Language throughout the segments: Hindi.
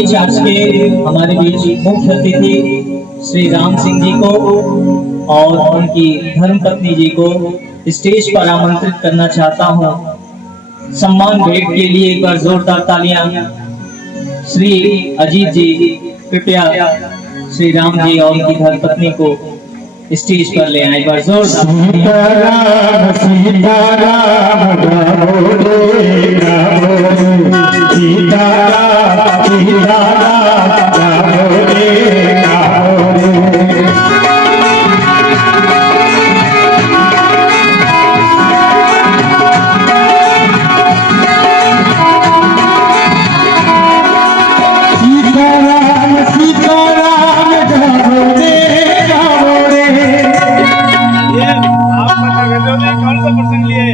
बीच आज के हमारे बीच मुख्य अतिथि श्री राम सिंह जी को और उनकी धर्मपत्नी जी को स्टेज पर आमंत्रित करना चाहता हूं। सम्मान भेंट के लिए एक बार जोरदार तालियां। श्री अजीत जी कृपया श्री राम जी और उनकी धर्मपत्नी को स्टेज पर ले आए। एक बार जोरदार। सीताराम सीताराम गावो रे गावो, सीताराम सीताराम गावो रे गावो रे। सीताराम सीताराम गावो रे गावो रे। आप पता कर लो नहीं कौन सा प्रसंग लिए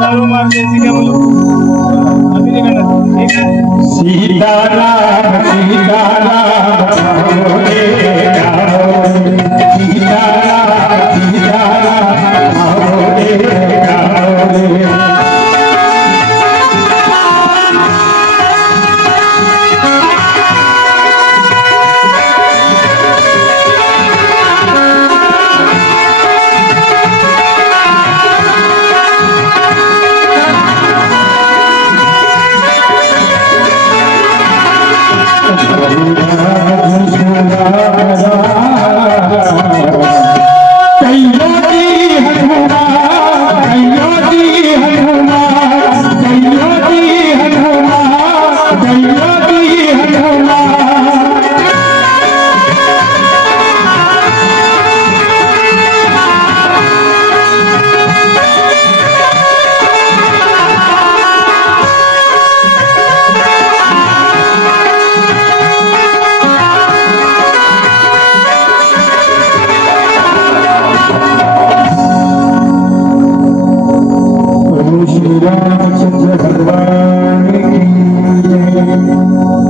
दारू मार के इसी का बोलो अभी नहीं करना ठीक है। सीताराम सीताराम गावो रे गावो, सीताराम सीताराम गावो रे गावो रे।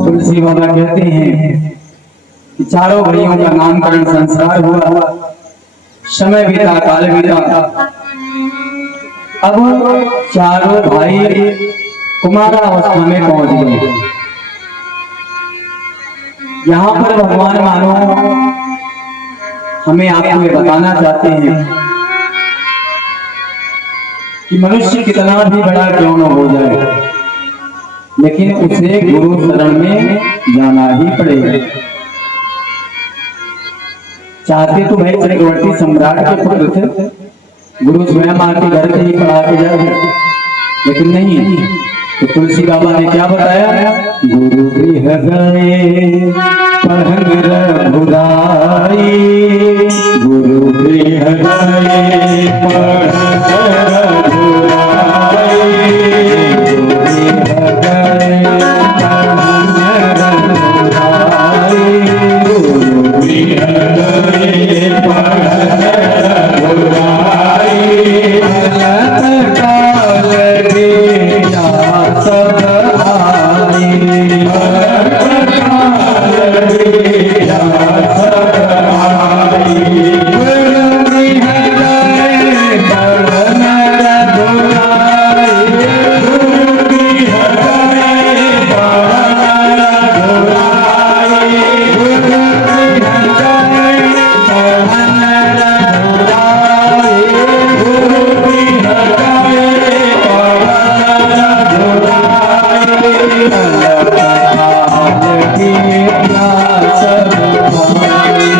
तुलसी बाबा कहते हैं कि चारों भाइयों का नामकरण संस्कार हुआ, समय बीता काल बीता, अब चारों भाई कुमारावस्था में पहुंच गए। यहाँ पर भगवान मानो हमें आपको ये बताना चाहते हैं कि मनुष्य कितना भी बड़ा क्यों न हो जाए, लेकिन उसे गुरु शरण में जाना ही पड़ेगा। चाहते तो भाई चक्रवर्ती सम्राट के पुत्र थे, गुरु स्वयं आके घर से ही पढ़ा के जाए, लेकिन नहीं। तो तुलसी बाबा ने क्या बताया? गुरु गृह गए पढ़न रघुराई, गुरु गृह गए पढ़न रघुराई, गुरु गृह गए पढ़न रघुराई, गुरु गृह गए पढ़न रघुराई। भगत काल गया सब आई, भगत काल गया सब आई, गुरु गृह गए पढ़न रघुराई, गुरु गृह गए पढ़न रघुराई, गुरु गृह गए पढ़न रघुराई, गुरु गृह गए पढ़न रघुराई। अलग की प्यास बुझाई,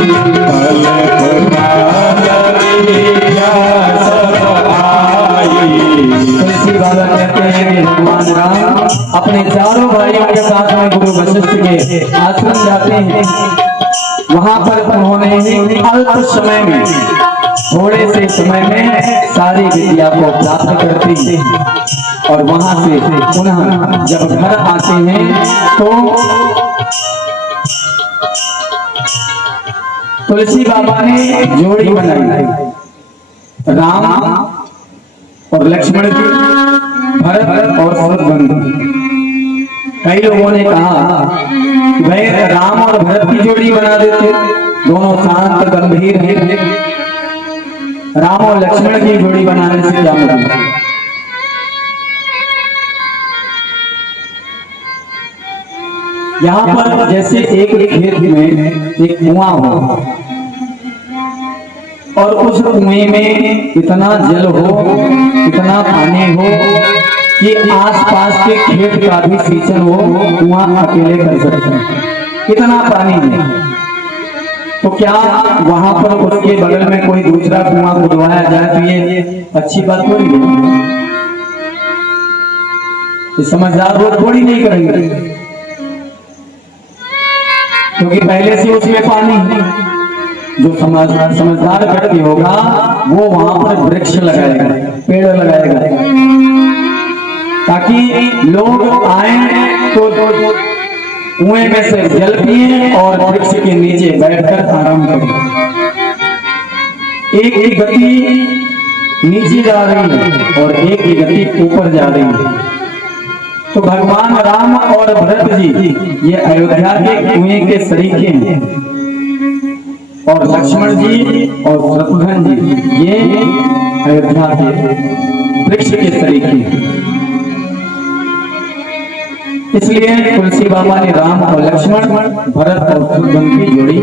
अलग की प्यास आई। तुलसी बाबा कहते हैं कि भगवान राम अपने चारों भाइयों के साथ में गुरु वशिष्ठ के आश्रम जाते हैं। वहां पर उन्होंने अल्प समय में, थोड़े से समय में सारी विद्या को प्राप्त करते हैं। और वहां से पुनः जब घर आते हैं तो तुलसी बाबा ने जोड़ी बनाई, राम और लक्ष्मण की, भरत और शत्रुघ्न। कई लोगों ने कहा कि भाई राम और भरत की जोड़ी बना देते, दोनों शांत गंभीर हैं, राम और लक्ष्मण की जोड़ी बनाने से क्या मतलब? यहाँ पर जैसे एक खेत में एक कुआं हो और उस कुएं में इतना जल हो, इतना पानी हो कि आसपास के खेत का भी सिंचन वो कुआं अकेले कर सकते हैं, इतना पानी है। तो क्या वहां पर उसके बगल में कोई दूसरा कुआं खुदवाया जाए तो ये अच्छी बात थोड़ी है? ये समझदार लोग थोड़ी नहीं करेंगे, क्योंकि पहले से उसमें पानी है। जो समझदार व्यक्ति होगा वो वहां पर वृक्ष लगाएगा, पेड़ लगाएगा, ताकि लोग आए तो कुएं में से जल पिए और वृक्ष के नीचे बैठकर आराम करें। एक की गति नीचे जा रही है और एक की गति ऊपर जा रही है। तो भगवान राम और भरत जी ये अयोध्या के कुएं के सरीखे हैं और लक्ष्मण जी और शत्रुघ्न जी ये अयोध्या के वृक्ष के सरीखे हैं। इसलिए तुलसी बाबा ने राम और लक्ष्मण, भरत और शत्रुघ्न की जोड़ी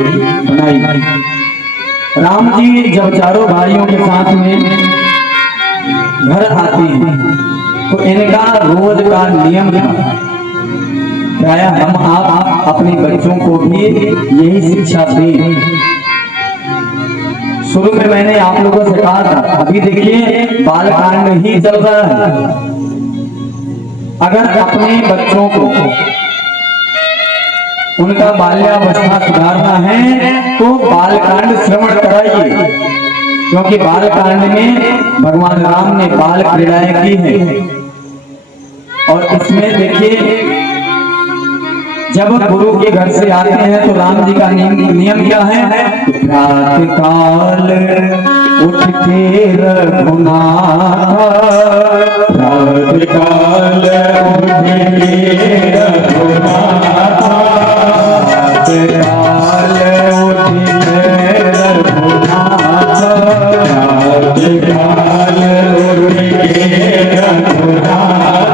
बनाई। राम जी जब चारों भाइयों के साथ में घर आते हैं तो इनका रोज का नियम था, प्राय हम आप अपने बच्चों को भी यही शिक्षा दें। शुरू में मैंने आप लोगों से कहा था, अभी देखिए बालकांड ही चल रहा है। अगर अपने बच्चों को उनका बाल्यावस्था सुधारना है तो बालकांड श्रवण कराइए, क्योंकि बालकांड में भगवान राम ने बाल क्रीड़ाएं की है। और इसमें देखिए जब गुरु के घर से आते हैं तो राम जी का नियम क्या है? प्रातः काल उठ के रघुनाथ, प्रातः काल उठ के रघुनाथ, प्रातः काल उठ के रघुनाथ, प्रातः काल उठ के रघुनाथ,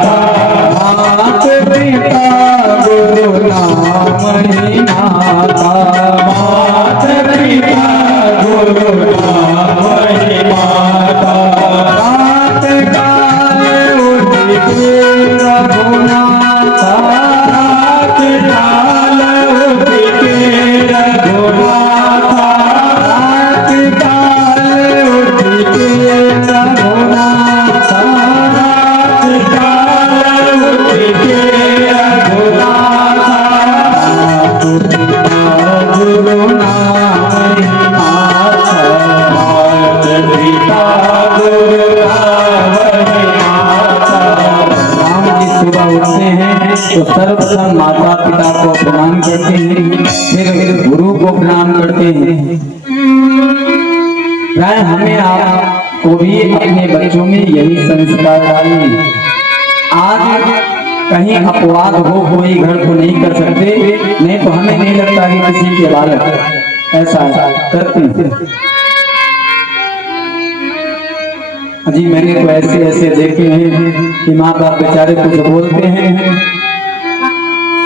गुरु नाम ही नाता, मात पिता गुरु नाम ही माता, रात काल उठ के रघुनाथ, रात काल उठ के रघुनाथ, रात काल उठ के रघुनाथ, रात काल उठ के रघुनाथ, गुरु नाम ही नाता। मात पिता गुरु नाम ही माता। राम जी सुबह उठते हैं तो सर्वप्रथम माता पिता को प्रणाम करते हैं, फिर गुरु को प्रणाम करते हैं। प्राय हमें आपको भी अपने बच्चों में यही संस्कार डालने। आज कहीं अपवाद हो, कोई घर को नहीं कर सकते, नहीं तो हमें नहीं लगता कि किसी के बालक ऐसा करते हैं। जी मैंने तो ऐसे ऐसे देखे हैं कि माँ बाप बेचारे कुछ बोलते हैं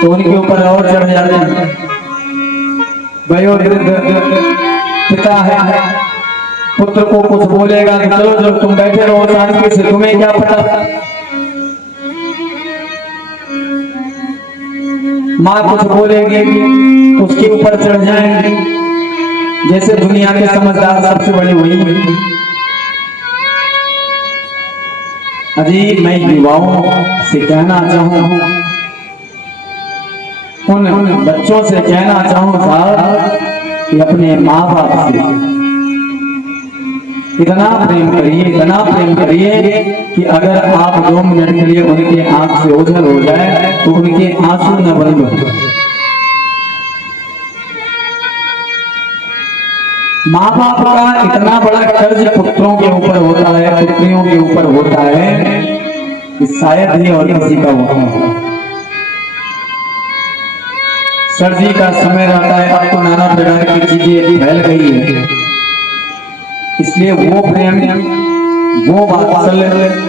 तो उनके ऊपर और चढ़ जाते हैं। वयोवृद्ध पिता है, पुत्र को कुछ बोलेगा तो चलो चलो तुम बैठे रहो शांति से, तुम्हें क्या पता। माँ कुछ बोलेगी उसके ऊपर चढ़ जाएंगे, जैसे दुनिया के समझदार सबसे बड़े वही है। अजी मैं युवाओं से कहना चाहूँ, उन बच्चों से कहना चाहूँ साहब कि अपने माँ बाप से इतना प्रेम करिए, इतना प्रेम करिए कि अगर आप 2 मिनट के लिए उनके आंख से ओझल हो जाए तो उनके आंसू न बंद हो। माँ बाप का इतना बड़ा कर्ज पुत्रों के ऊपर होता है, पुत्रियों के ऊपर होता है कि शायद ही और किसी का होता है। सर्दी का समय रहता है, अब तो नाना प्रकार की चीजें फैल गई है, इसलिए वो प्रेम, वो वात्सल्य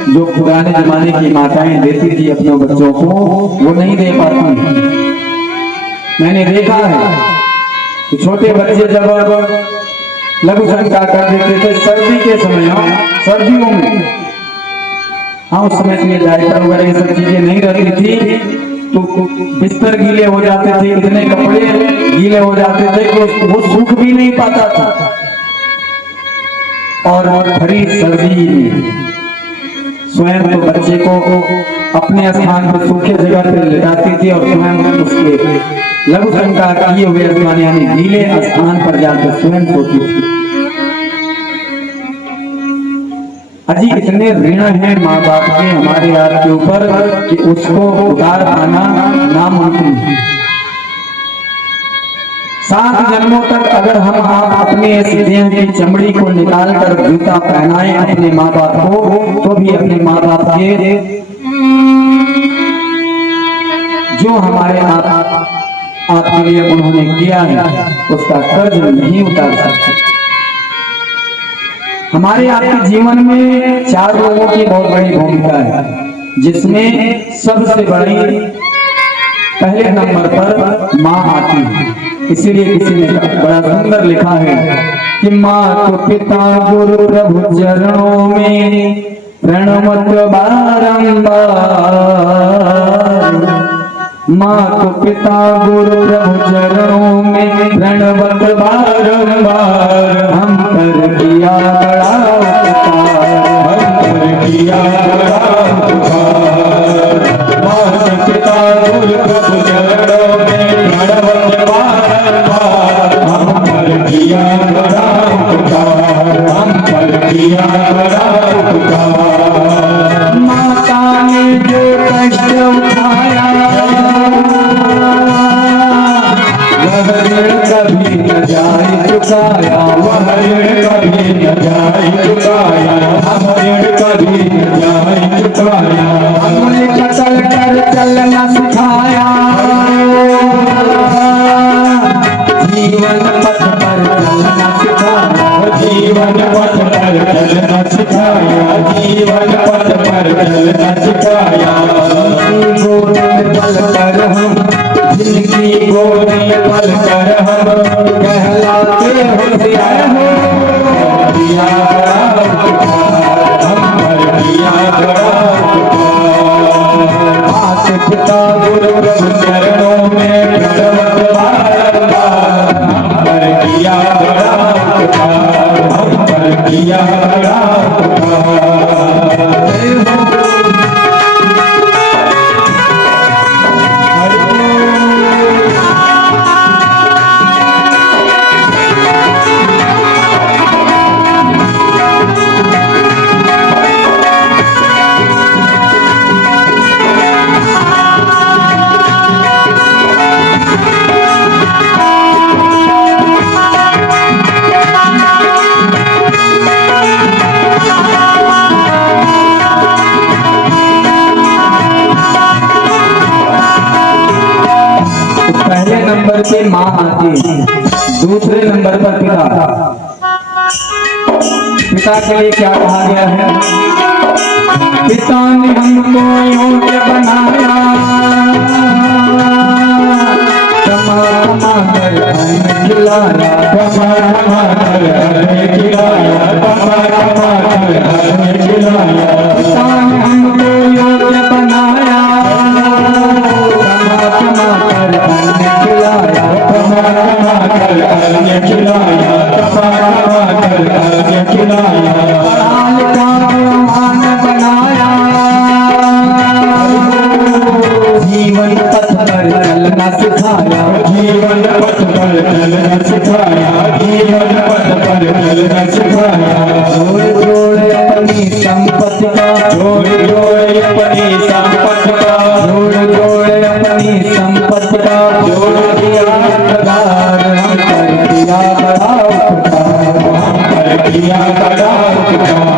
जो पुराने जमाने की माताएं देती थी अपने बच्चों को, वो नहीं दे पाती। मैंने देखा है कि छोटे बच्चे जब लघु शंका कर देते थे सर्दी के समय, सर्दियों में, हाँ उस समय के लिए डायपर वगैरह ये सब चीजें नहीं रहती थी, तो बिस्तर गीले हो जाते थे, इतने कपड़े गीले हो जाते थे कि वो सूख भी नहीं पाता था। और भरी सर्दी स्वयं तो बच्चे को अपने स्थान पर सूखे जगह पर लेटाती थी और स्वयं उसके लघु शंका किए हुए स्थान यानी गीले स्थान पर जाकर स्वयं सोती थी। अजी इतने ऋण हैं माँ बाप के हमारे आपके ऊपर कि उसको उतार पाना नामुमकिन है। 7 जन्मों तक अगर हम आप अपने इस देह की चमड़ी को निकाल कर जूता पहनाएं अपने माँ बाप को, तो भी अपने माँ बाप के जो हमारे आपके लिए उन्होंने किया है उसका कर्ज नहीं उतार सकते। हमारे आपके जीवन में 4 लोगों की बहुत बड़ी भूमिका है, जिसमें सबसे बड़ी पहले नंबर पर माँ आती है। इसीलिए किसी ने बड़ा सुंदर लिखा है कि माँ तो पिता गुरु प्रभु चरणों में प्रणमत बारंबार, माँ तो पिता गुरु प्रभु चरणों में प्रणमत बारंबार, हम कर किया बड़ा उपकार, हम कर किया बड़ा उपकार, माँ तो पिता गुरु प्रभु चरणों में प्रणमत बारंबार, हम कर किया बड़ा उपकार, हम कर किया बड़ा उपकार। माता ने जो कष्ट उठाया वह ऋण कभी न जाए चुकाया, वह ऋण कभी न जाए चुकाया, हम ऋण कभी न जाए चुकाया। हमने कतल कर चलना सिखाया, जीवन पथ पर चलना सिखाया, जीवन पथ पर चलना सिखाया, जीवन पथ पर चलना सिखाया। गोद में पल कर हम, जिनकी गोद में पल कर हम कहलाते होशियार हो, दिया बड़ा उपकार, हम पर दिया बड़ा उपकार। माता पिता गुरु प्रभु चरणों में प्रणमत बारंबार, हम पर किया बड़ा उपकार, हम पर किया बड़ा उपकार। पहले नंबर पे माँ आती है, दूसरे नंबर पर पिता। पिता के लिए क्या कहा गया है? पिता ने हमको योग्य बनाया, कमा कमा कर हमें खिलाया, कमा कमा कर हमें खिलाया, कमा कमा कर हमें खिलाया। पिता ने हमको योग्य बनाया, कमा कमा कर हमें खिलाया, कमा कमा कर हमें खिलाया, कमा कमा कर हमें खिलाया। पढ़ा लिखा जवान बनाया, जीवन पथ पर चलना सिखाया, जीवन पथ पर चलना सिखाया, जीवन पथ पर चलना सिखाया। जोड़ जोड़ अपनी संपत्ति का, जोड़ जोड़ अपनी संपत्ति का, जोड़ जोड़ अपनी संपत्ति का, जोड़ दिया प्रदान, हम कर दिया बड़ा उपकार, हम कर दिया बड़ा उपकार।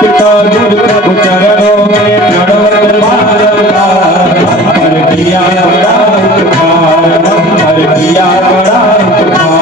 पिता गुरु प्रभु चरणों में प्रणमत बारंबार, हम कर दिया बड़ा उपकार, हम कर दिया बड़ा उपकार।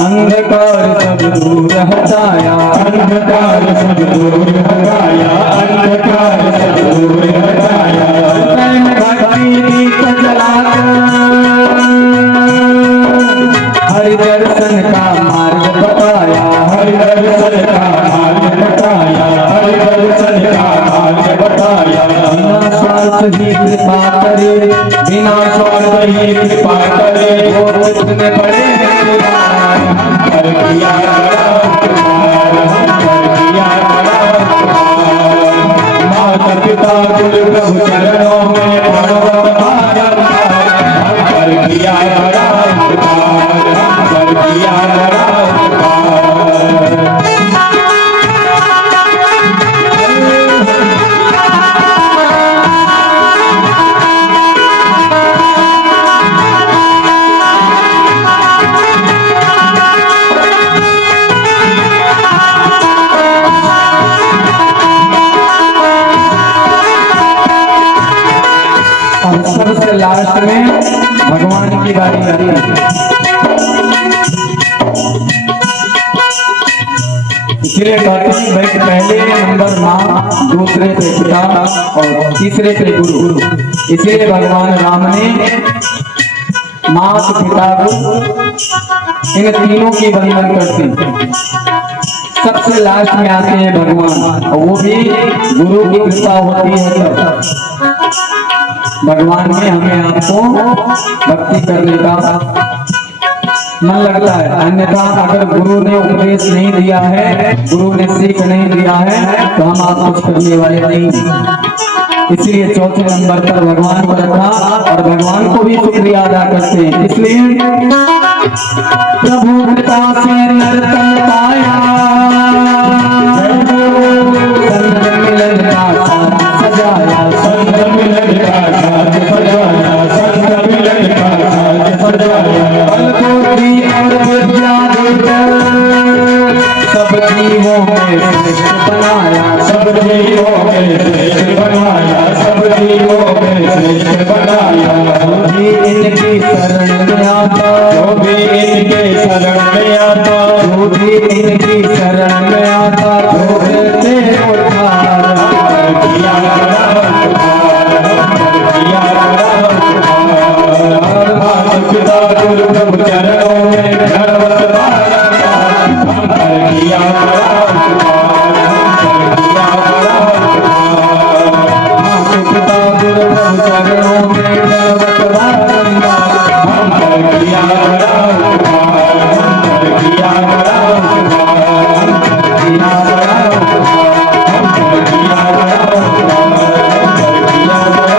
अंधकार सब दूर हटाया, अंधकार सब दूर हटाया, अंधकार सब दूर हटाया। प्रेम भक्ति दीप जलाकर हरि दर्शन का मार्ग बताया, हरि दर्शन का मार्ग बताया, हरि दर्शन का मार्ग बताया। बिना स्वार्थ ही कृपा करे, बिना स्वार्थ ही कृपा करे, वो कितने बड़े हैं कर दिया बड़ा उपकार, कर दिया बड़ा उपकार। माता पिता गुरु प्रभु चरणों में प्रणव बारंबार। कर दिया बड़ा उपकार, कर दिया बड़ा उपकार। और सबसे लास्ट में भगवान की बारी आती है। इसलिए कहते हैं भाई पहले नंबर माँ, दूसरे पे पिता और तीसरे पे गुरु। इसलिए भगवान राम ने माँ पिता गुरु इन तीनों की वंदन करते। सबसे लास्ट में आते हैं भगवान, और वो भी गुरु की कृपा होती है तब भगवान में हमें आपको भक्ति करने का मन लगता है। अन्यथा अगर गुरु ने उपदेश नहीं दिया है, गुरु ने सीख नहीं दिया है, तो हम आप कुछ करने वाले नहीं हैं। इसलिए चौथे नंबर पर भगवान को रखा और भगवान को भी शुक्रिया अदा करते हैं। इसलिए प्रभु कृपा से नर्तन पाया, संत मिलन का साथ सजाया, संत मिलन का साथ सजाया, संत मिलन का साथ सजाया। बल बुद्धि और विद्या देकर सब जीवों में श्रेष्ठ बनाया, सब जीवों में श्रेष्ठ बनाया, सब जीवों में श्रेष्ठ बनाया। जो भी इनकी शरण में आता, जो भी इनके शरण में आता, जो भी इनकी शरण में आता, तो देते उद्धार। कर दिया बड़ा उपकार, कर दिया बड़ा उपकार। माता पिता गुरु प्रभु चरणों में प्रणव बारंबार। हम कर दिया बड़ा उपकार, हम कर दिया बड़ा उपकार। माता पिता गुरु प्रभु चरणों में प्रणवत बारंबार। हम कर दिया बड़ा उपकार, हम कर दिया बड़ा उपकार। हम कर दिया बड़ा उपकार, हम कर दिया बड़ा उपकार, हम कर दिया बड़ा उपकार, हम कर दिया बड़ा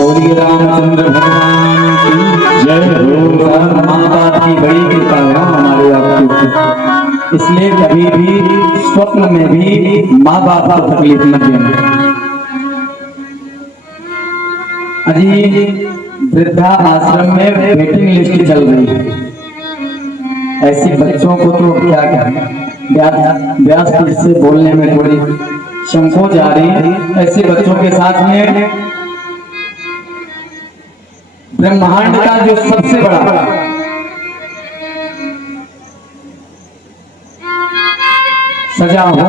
बोलिए रामचंद्र भगवान की जय हो। माँ बाप की बड़ी कृपा है हमारे आपके ऊपर। इसलिए कभी भी स्वप्न में भी माँ बाप को तकलीफ मत देना। अजी वृद्धा आश्रम में वेटिंग लिस्ट चल रही है। ऐसे बच्चों को तो क्या कहें, व्यास पीठ से बोलने में थोड़ी संकोच आ रही है। ऐसे बच्चों के साथ में ब्रह्मांड का जो सबसे बड़ा सजा हो,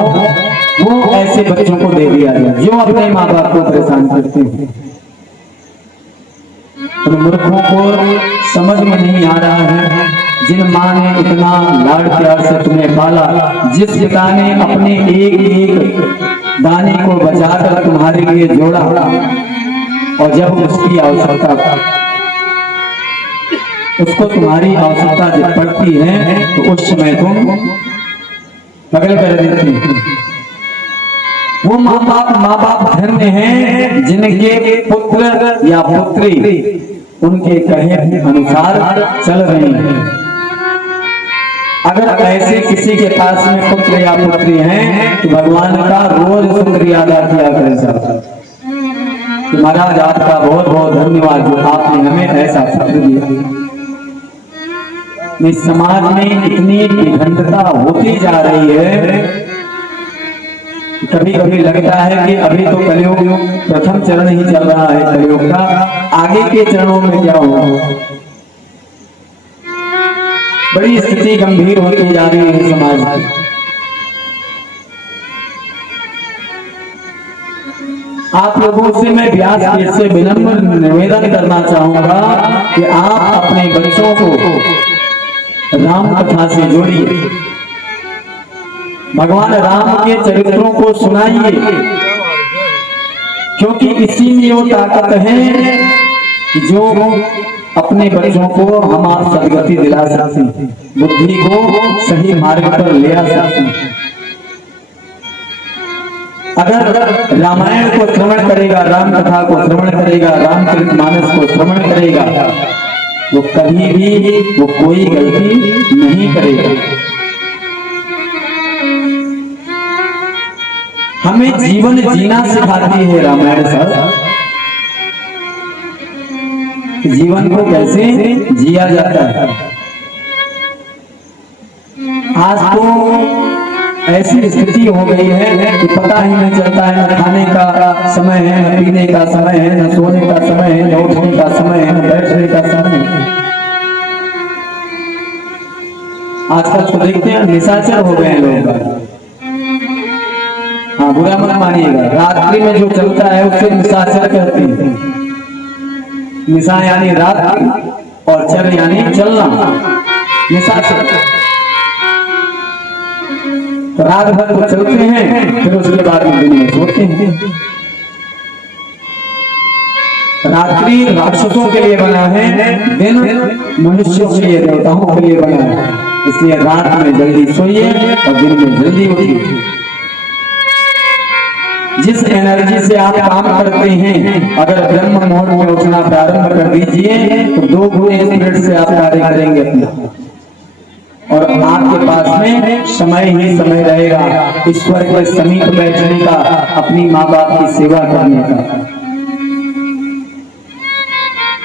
वो ऐसे बच्चों को दे दिया गया जो अपने माँ बाप को परेशान करते हैं। तो मूर्खों को समझ में नहीं आ रहा है, जिन माँ ने इतना लाड प्यार से तुम्हें पाला, जिस पिता ने अपने एक एक दाने को बचाकर तुम्हारे लिए जोड़ा, और जब उसकी आवश्यकता उसको तुम्हारी आवश्यकता जब पड़ती है, तो उस समय तुम बगल कर देती हो। वो माँ बाप धन्य हैं जिनके पुत्र या पुत्री उनके कहे अनुसार चल रहे हैं। अगर ऐसे किसी के पास में पुत्र या पुत्री हैं, तो भगवान का रोज शुक्रिया अदा किया करें साहब। तो महाराज आपका बहुत बहुत धन्यवाद जो आपने हमें ऐसा पुत्र दिया। इस समाज में इतनी विखंडता होती जा रही है, कभी कभी लगता है कि अभी तो कलयुग प्रथम चरण ही चल रहा है कलयुग का, आगे के चरणों में क्या होगा। बड़ी स्थिति गंभीर होती जा रही है समाज की। आप लोगों से मैं व्यास पीठ से विनम्र निवेदन करना चाहूंगा कि आप अपने बच्चों को राम कथा से जोड़िए, भगवान राम के चरित्रों को सुनाइए, क्योंकि इसी में वो ताकत है जो अपने बच्चों को हमारी सदगति दिला सकती है, बुद्धि को सही मार्ग पर ले आ सकती है। अगर रामायण को श्रवण करेगा, राम कथा को श्रवण करेगा, रामचरितमानस को श्रवण करेगा, वो कभी भी वो कोई गलती नहीं करेगा। हमें जीवन जीना सिखाती है रामायण साहब, जीवन को कैसे जिया जाता है। आज तो ऐसी स्थिति हो गई है कि पता ही नहीं चलता है, न खाने का समय है, न पीने का समय है, न सोने का समय है, न उठने का समय है, न बैठने का समय है। आजकल तो देखते हैं निशाचर हो गए हैं लोग। हाँ, बुरा मत मानिएगा, रात्रि में जो चलता है उसे निशाचर कहते हैं। निशा यानी रात और चर यानी चलना, निशाचर। तो रात भर तो चलते हैं, फिर उसके बाद दिन में सोते हैं। रात्रि राक्षसों के लिए बना है, दिन मनुष्यों के लिए, देवताओं के लिए बना है। इसलिए रात में जल्दी सोइए और दिन में जल्दी उठिए। जिस एनर्जी से आप काम करते हैं, अगर ब्रह्म मुहूर्त में उठना प्रारंभ कर दीजिए तो 2 गुने स्पिरिट से आप कार्य करेंगे अपना, और आपके पास में समय ही समय रहेगा ईश्वर के समीप बैठने का, अपनी माँ बाप की सेवा करने का।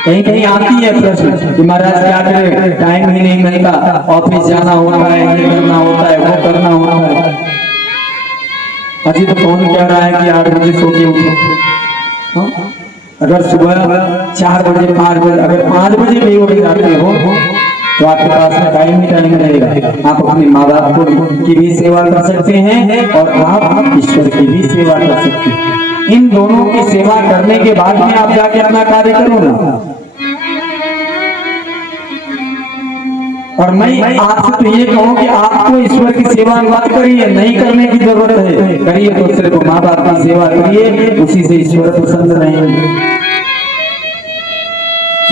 कहीं कहीं आती है प्रश्न कि महाराज क्या करें, टाइम ही नहीं मिलता, ऑफिस जाना होता है, ये करना होता है, वो करना होता है। अजी तो कौन कह रहा है कि 8 बजे सो के उठो। अगर सुबह 4 बजे 5 बजे, अगर 5 बजे भी उठ जाते हो तो आपके पास में टाइम ही टाइम रहेगा। आप अपने माँ बाप को की भी सेवा कर सकते हैं और आप ईश्वर की भी सेवा कर सकते हैं। इन दोनों की सेवा करने के बाद में आप जाके अपना कार्य करो ना। और मैं आपसे तो ये कहूँ कि आपको ईश्वर की सेवा मत करिए, नहीं करने की जरूरत है, करिए तो सिर्फ माँ बाप की सेवा करिए, उसी से ईश्वर प्रसन्न रहेंगे।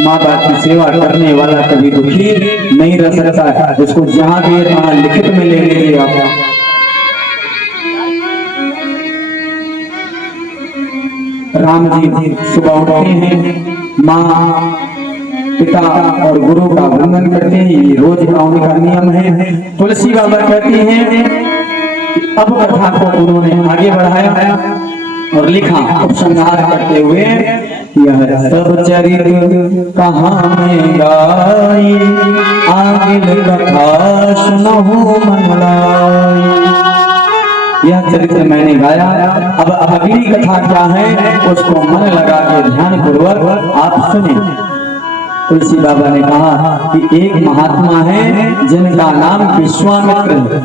माँ बाप की सेवा करने वाला कभी दुखी नहीं रह सकता। इसको जहां भी वहां लिखित में ले लीजिए आप। राम जी सुबह उठते हैं, माँ पिता और गुरु का वंदन करते हैं, ये रोज का उनका नियम है। तुलसी बाबा कहती हैं कि अब कथा को उन्होंने आगे बढ़ाया और लिखा उपसंहार करते हुए, यह सब चरित्र कहाँ में गाई, आगे कथा सुनहु मन लाई। यह चरित्र मैंने गाया, अब अगली कथा क्या है उसको मन लगा के ध्यान पूर्वक आप सुने। तुलसी बाबा ने कहा कि एक महात्मा है जिनका नाम विश्वामित्र है।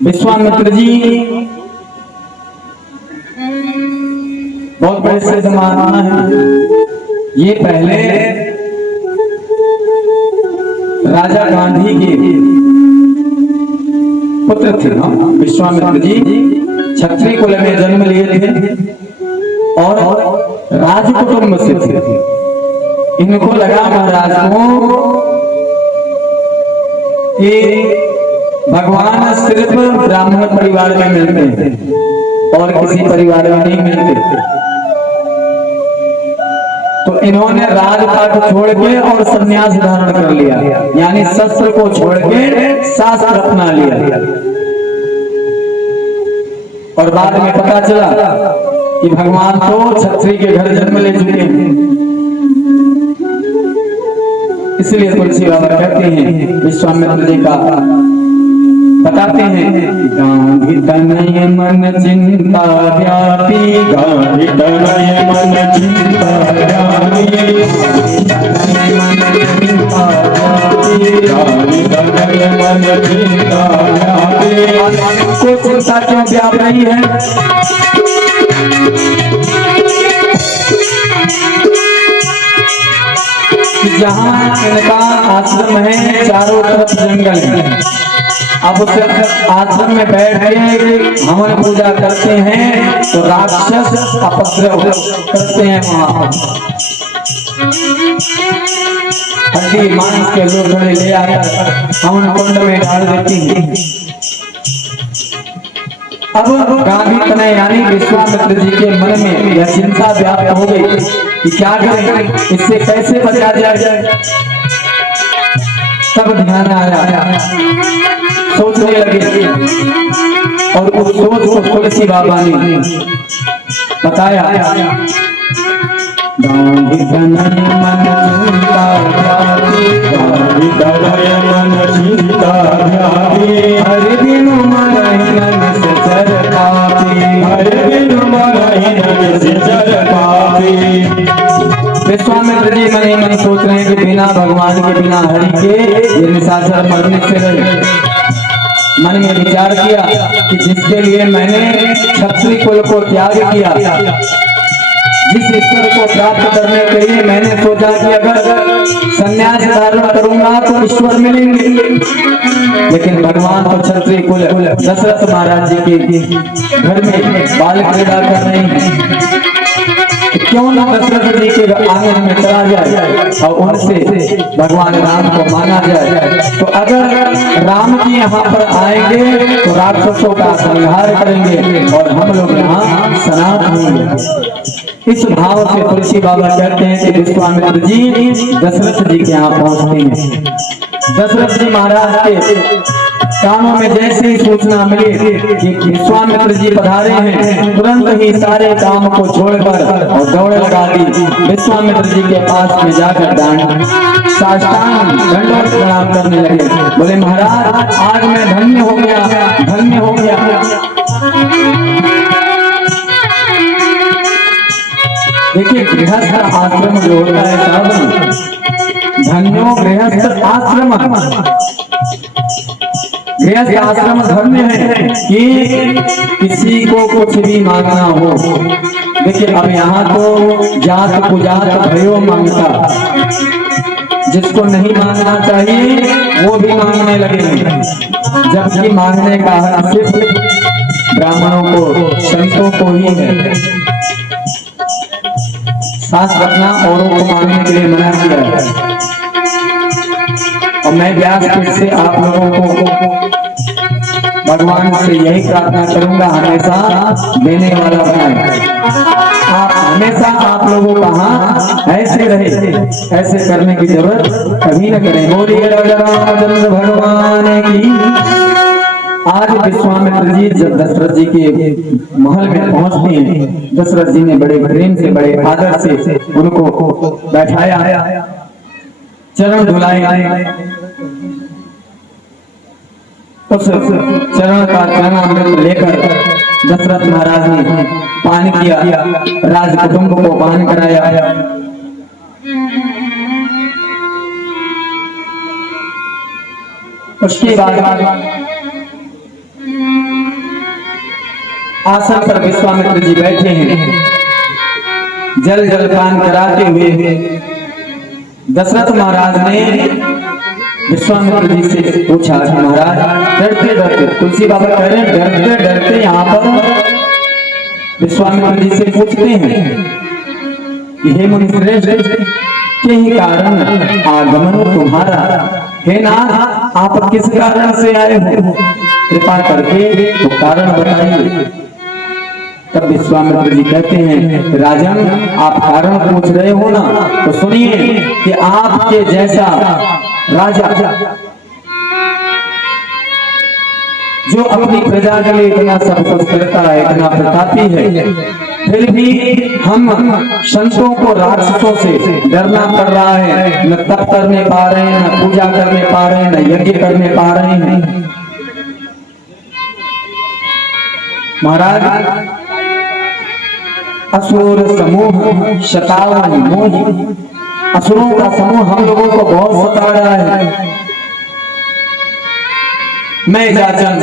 विश्वामित्र जी बहुत बड़े सिद्ध महात्मा है। ये पहले राजा गांधी के पुत्र थे ना विश्वामित्र जी। क्षत्रिय कुल में जन्म लिए थे और राज कुटुंब से थे। इनको लगा महाराज को कि भगवान सिर्फ ब्राह्मण परिवार में मिलते हैं और किसी परिवार में नहीं मिलते। तो इन्होंने राजपाट छोड़ के और संन्यास धारण कर लिया, यानी शस्त्र को छोड़ के शास्त्र अपना लिया। और बाद में पता चला कि भगवान तो क्षत्रिय के घर जन्म ले चुके हैं। इसलिए तुलसी बाबा कहते हैं विश्वामित्र जी का बताते हैं गांधी तनय मन चिंता व्यापी, गांधी तनय मन चिंता व्यापी, गांधी तनय मन चिंता व्यापी। को चिंता क्यों व्याप रही है? जहाँ इनका आश्रम है चारों तरफ जंगल है। अब उस आश्रम में बैठ के हवन पूजा करते हैं तो राक्षस अपद्रव करते हैं। वहां हड्डी मांस के लोग ले आकर हवन कुंड में डाल देती हैं। अब गांधी तनय यानी विश्वामित्र जी के मन में यह चिंता व्याप्त हो गई कि क्या करें, इससे कैसे बचा जाए। तब ध्यान आया, सोचने लगे और उस सोच को तुलसी बाबा ने बताया। गांधी तनय मन चिंता व्यापी, गांधी तनय मन चिंता व्यापी, हरि दिन मन से चर पापी, हरि दिन मन से चर पापी। विश्वामित्र जी मन ही मन सोच रहे हैं कि बिना भगवान के बिना हरि के ये निशाचर मरने से रहे। मन में विचार किया कि जिसके लिए मैंने क्षत्रिय कुल को त्याग किया, जिस ईश्वर को प्राप्त करने के लिए मैंने सोचा कि अगर संन्यास धारण करूंगा तो ईश्वर मिलेंगे, लेकिन भगवान तो क्षत्रिय कुल दशरथ महाराज जी के घर में बाल क्रीड़ा कर रहे हैं। क्यों न दशरथ जी के आंगन में चला जाए और उनसे भगवान राम को माना जाए। तो अगर राम जी यहाँ पर आएंगे तो राक्षसों का संहार करेंगे और हम लोग यहाँ सनातन होंगे। इस भाव से तुलसी बाबा कहते हैं कि विश्वामित्र जी दशरथ जी के यहाँ पहुंचते हैं। दशरथ जी महाराज के कानों में जैसे ही सूचना मिली कि विश्वामित्र जी पधारे हैं, तुरंत ही सारे काम को छोड़कर और दौड़ लगा दी। विश्वामित्र जी के पास में जाकर साष्टांग दंडवत प्रणाम करने लगे। बोले महाराज आज मैं धन्य हो गया, धन्य हो गया। देखिए गृहस्थ आश्रम जो होता है साहब, धन्यो गृहस्थ आश्रम। गृहस्थ आश्रम धन्य है कि किसी को कुछ भी मांगना हो। देखिए अब यहाँ तो जात कुजात भयो मांगता, जिसको नहीं मांगना चाहिए वो भी मांगने लगे, जबकि मांगने का हक सिर्फ ब्राह्मणों को, संतों को ही है। सांस रखना औरों को मांगने के लिए मना किया है। और मैं व्यासपीठ से आप लोगों को भगवान से यही प्रार्थना करूंगा, हमेशा देने वाला बनाए। आप हमेशा आप लोगों का हाँ ऐसे रहे, ऐसे करने की जरूरत कभी न करें। बोलिए रामचंद्र भगवान की। आज विश्वामित्र जी जब दशरथ जी के महल में पहुंचते हैं, दशरथ जी ने बड़े प्रेम से, बड़े आदर से उनको बैठाया, चरण धुलाए। उस चरण का चरणामृत लेकर दशरथ महाराज ने पान किया, राज कुटुंब को पान कराया। उसके बाद आसन पर विश्वामित्र जी बैठे हैं, जल जलपान कराते हुए दशरथ महाराज ने विश्वामित्र जी से पूछा, महाराज डरते डरते, तुलसी बाबा कह रहे हैं डरते डरते यहाँ पर विश्वामित्र जी से पूछते हैं कि हे मुनि श्रेष्ठ, के ही कारण आगमन तुम्हारा, हे नाथ आप किस कारण से आए हो, कृपा करके तो कारण बताइए। तब विश्वामित्र जी कहते हैं राजन आप कारण पूछ रहे हो ना, तो सुनिए कि आपके जैसा राजा जो अपनी प्रजा के लिए इतना सब कुछ करता है, इतना प्रतापी है, फिर भी हम संतों को राक्षसों से डरना पड़ रहा है। न तप करने पा रहे हैं, न पूजा करने पा रहे हैं, न यज्ञ करने पा रहे हैं। महाराज असुर समूह शतावन मोहि, असुरों का समूह हम लोगों को बहुत सता रहा है। मैं जाचन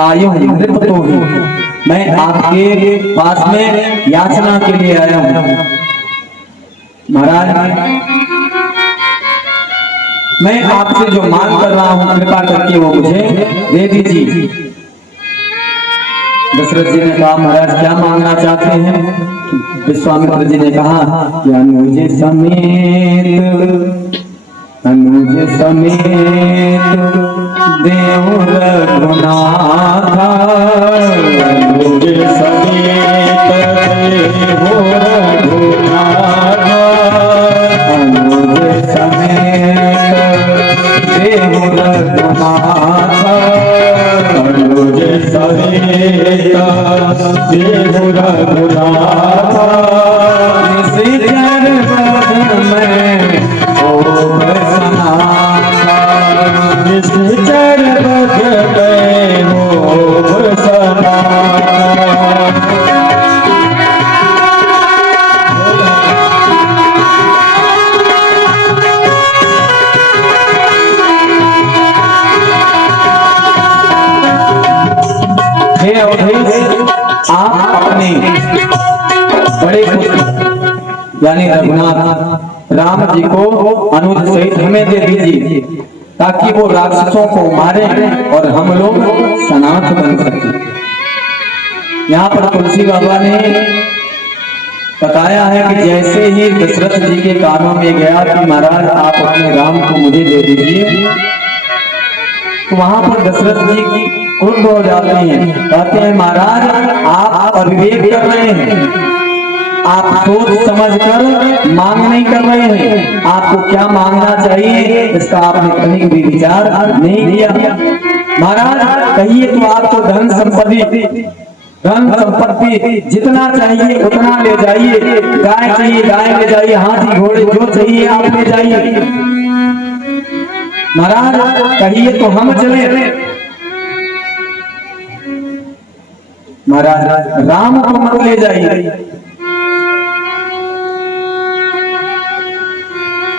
आयो हूं नृप तो ही, मैं आपके पास में याचना के लिए आया हूं। महाराज मैं आपसे जो मांग कर रहा हूं कृपा करके वो मुझे दे दीजिए। दशरथ जी ने कहा महाराज क्या मांगना चाहते हैं? विश्वामित्र जी ने कहा कि अनुज समेत देव रघुनाथ, अनुज समेत देव रघुनाथ, अनुज समेत देव रघुनाथ, अनुज समेत देव रघुनाथ, निश्चर बदन में ओम सनाथा, निश्चर बदन में ओम सनाथा। हे अवधेश, आप अपने बड़े पुत्र यानी रघुनाथ राम जी को अनुज सहित हमें दे दीजिए, ताकि वो राक्षसों को मारे और हम लोग सनाथ बन सके। यहाँ पर तुलसी बाबा ने बताया है कि जैसे ही दशरथ जी के कानों में गया कि महाराज आप अपने राम को मुझे दे दीजिए, तो वहां पर दशरथ जी की क्रुद्ध हो जाते हैं, कहते हैं महाराज आप अविवेक कर रहे हैं, आप सोच समझकर मांग नहीं कर रहे हैं, आपको क्या मांगना चाहिए इसका आपने कहीं भी विचार नहीं किया। महाराज कहिए तो आपको धन संपत्ति जितना चाहिए उतना ले जाइए, गाय चाहिए गाय ले जाइए, हाथी घोड़े जो चाहिए आप ले जाइए। महाराज कहिए तो हम चले। महाराज राम को मत ले जाइए।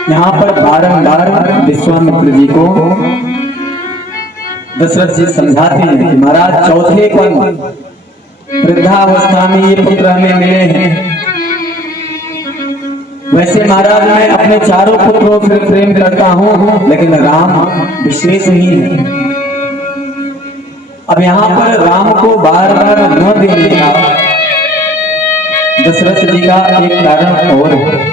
यहाँ पर बारंबार विश्वामित्र जी को दशरथ जी समझाते हैं कि महाराज चौथे पर वृद्धावस्था में ये पुत्र हमें मिले हैं। वैसे महाराज मैं अपने चारों पुत्रों से प्रेम करता हूं, लेकिन राम विशेष ही है। अब यहाँ पर राम को बार बार न देने का दशरथ जी का एक कारण और है।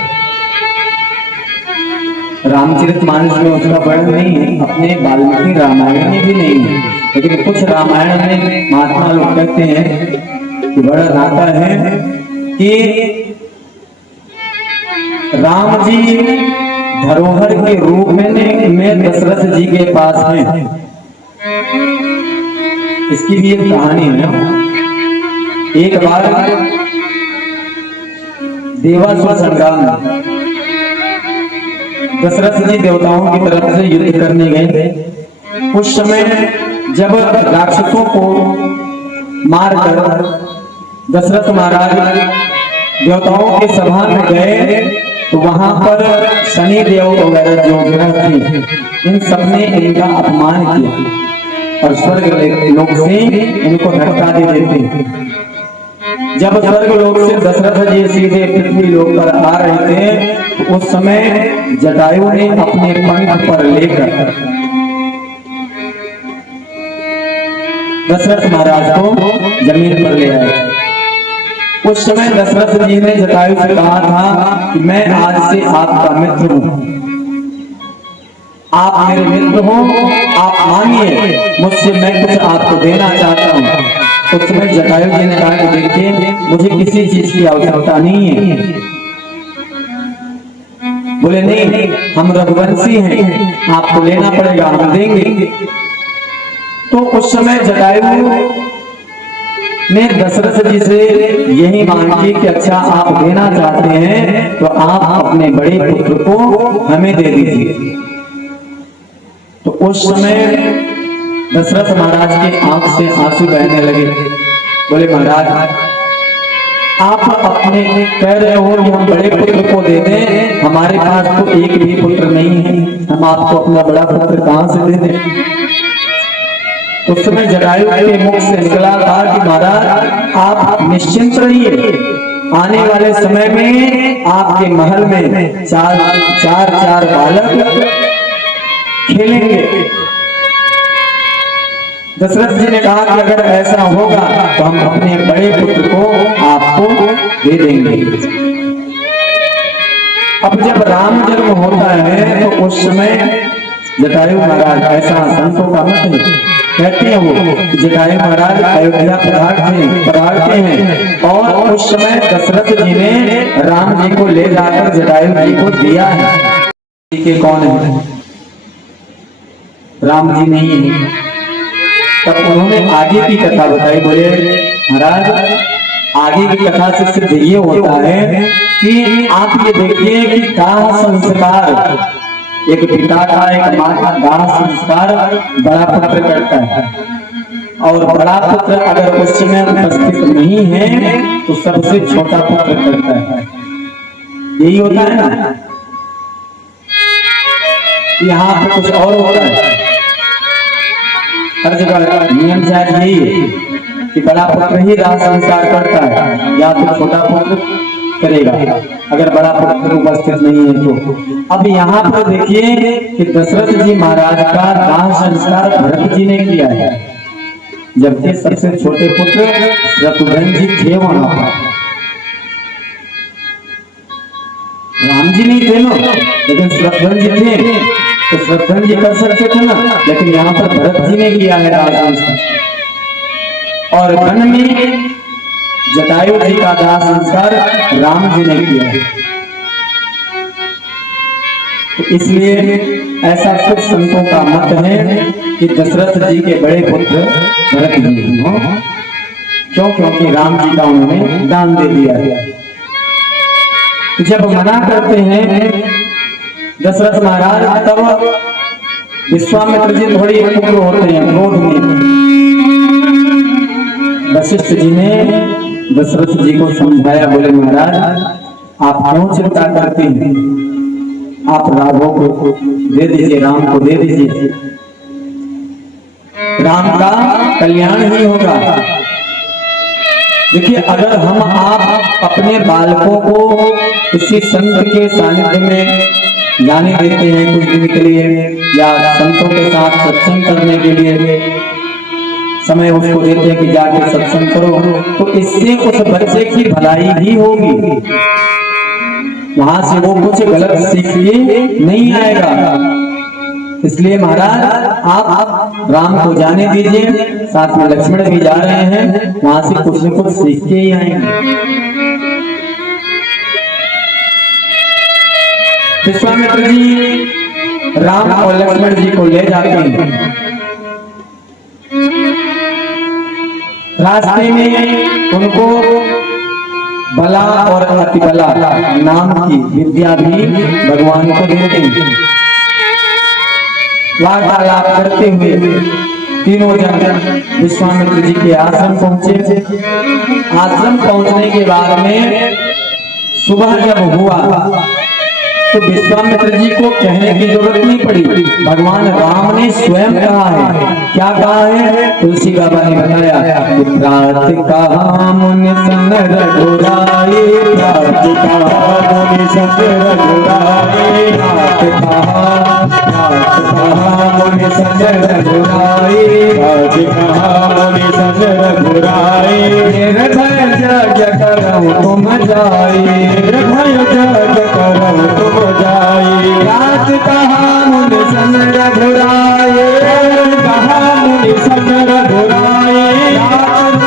रामचरितमानस में उसका वर्णन नहीं है, अपने वाल्मीकि रामायण में भी नहीं है, लेकिन कुछ रामायण में महात्मा लोग कहते हैं कि वर्णन आता है कि राम जी धरोहर के रूप में दशरथ जी के पास हैं। इसकी भी एक कहानी है। एक बार देवासुर संग्राम में दशरथ जी देवताओं की तरफ से युद्ध करने गए। उस समय जब राक्षसों को मारकर दशरथ महाराज देवताओं के सभा में गए, तो वहां पर शनि देव वगैरह जो ग्रह थे, इन सबने इनका अपमान किया और स्वर्ग लोक से इनको धक्का दे देते। जब स्वर्ग लोक से दशरथ जी सीधे पृथ्वी लोक पर आ रहे थे, तो उस समय जटायु ने अपने पंख पर लेकर दशरथ महाराज को जमीन पर ले आए। उस समय दशरथ जी ने जटायु से कहा था कि मैं आज से आपका मित्र हूं, आप मेरे मित्र हो, आप मानिए मुझसे मैं कुछ आपको देना चाहता हूं। उस समय जटायु जी ने कहा कि देखिए मुझे किसी चीज की आवश्यकता नहीं है। बोले नहीं, हम रघुवंशी हैं, आपको लेना पड़ेगा, हम देंगे। तो उस समय जटायु ने दशरथ जी से यही मांग की कि अच्छा आप देना चाहते हैं तो आप अपने बड़े पुत्र को हमें दे दीजिए। तो उस समय दशरथ महाराज की आंख से आंसू बहने लगे। बोले महाराज आप अपने कह रहे हो कि हम बड़े पुत्र को दे दें, हमारे पास तो एक भी पुत्र नहीं है, हम आपको अपना बड़ा पुत्र कहां से दे दें। उस समय जटायु के मुख से निकला था कि महाराज आप निश्चिंत रहिए, आने वाले समय में आपके महल में चार बालक खेलेंगे। दशरथ जी ने कहा कि अगर ऐसा होगा तो हम अपने बड़े पुत्र को आपको दे देंगे। अब जब राम जन्म होता है तो उस समय जटायु महाराज, ऐसा संतों का मत है, कहते हैं वो जटायु महाराज अयोध्या पधारते हैं और उस समय दशरथ जी ने राम जी को ले जाकर जटायु जी को दिया है। के कौन है? राम जी नहीं है। तब उन्होंने आगे की कथा बताई। बोले महाराज आगे की कथा से सिर्फ ये होता है कि आप ये देखिए कि दाह संस्कार एक पिता का, एक माँ का दाह संस्कार बड़ा पुत्र करता है, और बड़ा पुत्र अगर उस समय उपस्थित नहीं है तो सबसे छोटा पुत्र करता है। यही होता है ना, यहाँ पे कुछ और होता है। हर जगह नियम शायद यही है कि बड़ा पुत्र ही दाह संस्कार करता है या फिर छोटा पुत्र करेगा, अगर बड़ा पुत्र उपस्थित नहीं है तो। अब यहाँ पर देखिए कि दशरथ जी महाराज का दाह संस्कार भरत जी ने किया है, जबकि सबसे छोटे पुत्र शत्रुघ्न जी थे वहां पर। राम जी नहीं थे ना, लेकिन शत्रुघ्न जी थे, तो शत्रुघ्न जी कर सकते थे ना, लेकिन यहाँ पर भरत जी ने किया है दाह संस्कार। और वन में जटायु जी का दाह संस्कार राम जी ने किया है। तो इसलिए ऐसा कुछ संतों का मत है कि दशरथ जी के बड़े पुत्र भरत जी हो, क्यों? क्योंकि राम जी का उन्होंने दान दे दिया है। जब मना करते हैं दशरथ महाराज, तब विश्वामित्र जी थोड़ी उग्र होते हैं, क्रोध में। वशिष्ठ जी ने दशरथ जी को समझाया। बोले महाराज आप क्यों चिंता करते हैं, आप राघव को दे दीजिए, राम को दे दीजिए, राम का कल्याण ही होगा। देखिए अगर हम आप अपने बालकों को किसी संत के सानिध्य में जाने देते हैं कुछ दिन के लिए, या संतों के साथ सत्संग करने के लिए समय उसको देते हैं कि जाके सत्संग करो, तो इससे उस बच्चे की भलाई ही होगी, वहां से वो कुछ गलत सीख के नहीं आएगा। इसलिए महाराज आप राम को जाने दीजिए, साथ में लक्ष्मण भी जा रहे हैं, वहां से कुछ न कुछ सीख के ही आएंगे। विश्वामित्र जी राम और लक्ष्मण जी को ले जाते हैं। रास्ते में उनको बला और अतिबला नाम की विद्या भी भगवान को देते हैं। वार्तालाप करते हुए तीनों जन विश्वामित्र जी के आश्रम पहुंचे। आश्रम पहुंचने के बाद में सुबह जब हुआ तो विश्वामित्र जी को कहने की जरूरत नहीं पड़ी, भगवान राम ने स्वयं कहा है। क्या कहा है? तुलसी बाबा ने बताया कि प्रात कहा मुनि सन रघुराई, प्रात कहा मुनि सन रघुराई, प्रात कहा मुनि सन रघुराई, प्रात कहा मुनि सन रघुराई, निर्भय जग करहु तुम जाई, निर्भय जग करहु तुम जाई, रात कहा मुनि सन रघुराई, कहा मुनि सन रघुराई, रात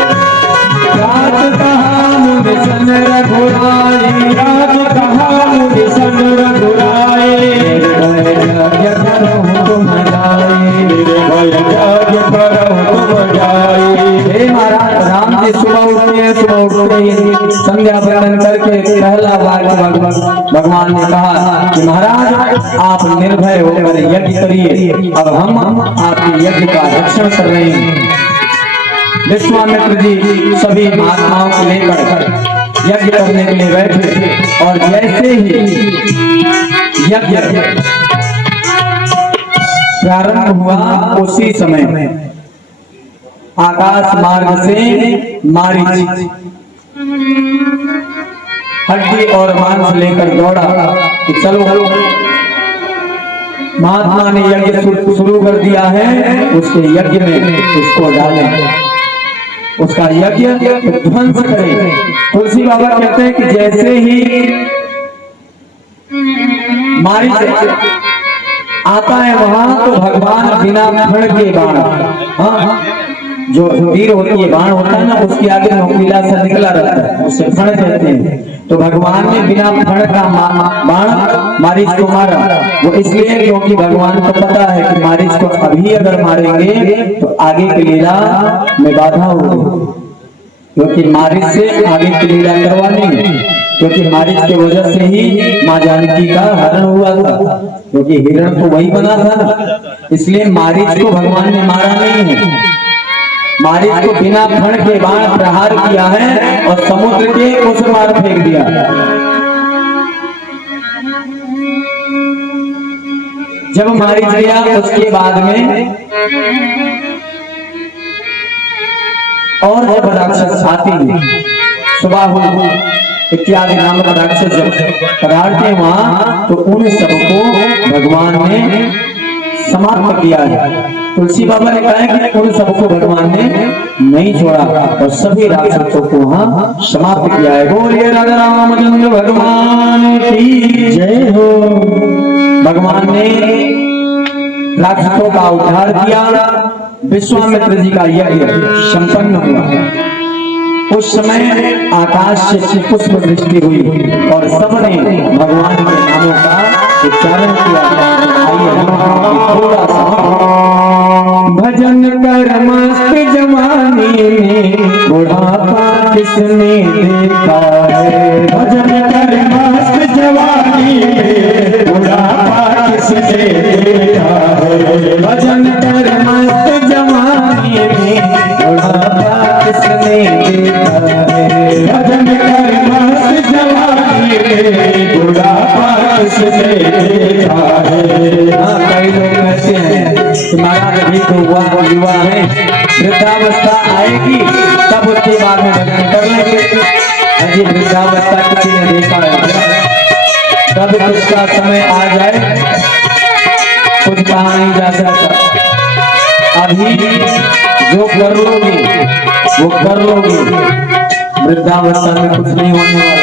कहा मुनि सन रघुराई, रात कहा मुनि सन रघुराई, निर्भय जग करहु तुम जाई, निर्भय जग करहु तुम जाई। हे महाराज राम जी सुबह उठते हैं, सुबह उठते ही संध्या वंदन करके पहला बार भगवान ने कहा कि महाराज आप निर्भय होकर यज्ञ करिए, अब हम आपके यज्ञ का रक्षण कर रहे हैं। विश्वामित्र जी सभी महात्माओं को लेकर यज्ञ करने के लिए बैठे और जैसे ही यज्ञ प्रारंभ हुआ उसी समय आकाश मार्ग से मारीच हड्डी और मांस लेकर दौड़ा कि चलो महात्मा ने यज्ञ शुरू कर दिया है, उसके यज्ञ में उसको डालें, उसका यज्ञ ध्वंस करें। तुलसी बाबा कहते हैं कि जैसे ही मारीच आता है वहां तो भगवान बिना फण के बाण, हाँ जो तीर होती है बाण होता है ना, उसके आगे नोकीला सा निकला रहता है, उससे फण कहते हैं। तो भगवान ने बिना फण का बाण मारीच को मारा। वो इसलिए क्योंकि भगवान को पता है कि मारीच को अभी अगर मारेंगे तो आगे की लीला में बाधा होगी, क्योंकि मारीच से आगे की लीला करवानी, क्योंकि मारीच की वजह से ही माँ जानकी का हरण हुआ था, क्योंकि हिरण तो वही बना था ना। इसलिए मारीच को भगवान ने मारा नहीं है, मारीच को बिना फण के बाण प्रहार किया है और समुद्र के उस पार फेंक दिया। जब मारीच गया उसके बाद में और जब राक्षस आते सुबाहु इत्यादि नामक राक्षस जब पधारते वहां तो उन सबको भगवान ने समाप्त किया है। तुलसी बाबा ने कहा है कि उन सबको भगवान ने नहीं छोड़ा और सभी राक्षसों को वहां समाप्त किया है। बोलिए राधा रामचंद्र भगवान की जय हो। भगवान ने राक्षसों का उद्धार किया, विश्वामित्र जी का यज्ञ संपन्न हुआ। उस समय आकाश से पुष्प वृष्टि हुई और सबने भगवान के नामों का उच्चारण किया। थोड़ा सा भजन कर मस्त जवानी में बुढ़ापा किसने देखा है, भजन कर मस्त जवानी में बुढ़ापा किसने देखा है, भजन कर मस्त जवानी में बुढ़ापा किसने देखा है, भजन कर मस्त जवानी में बुढ़ापा किसने देखा है। हाँ, कई लोग कहते हैं महाराज अभी तो युवा है, वृद्धावस्था आएगी तब उसके बाद में भजन कर लेंगे। अजी वृद्धावस्था किसी ने देखा है, तब उसका समय आ जाए कुछ कहा नहीं जा सकता। अभी जो कर लोगे वो कर लोगे, वृद्धावस्था में कुछ नहीं होने वाला।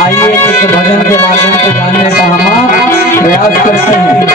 आइए इस भजन के माध्यम से जानने का हम प्रयास करते हैं।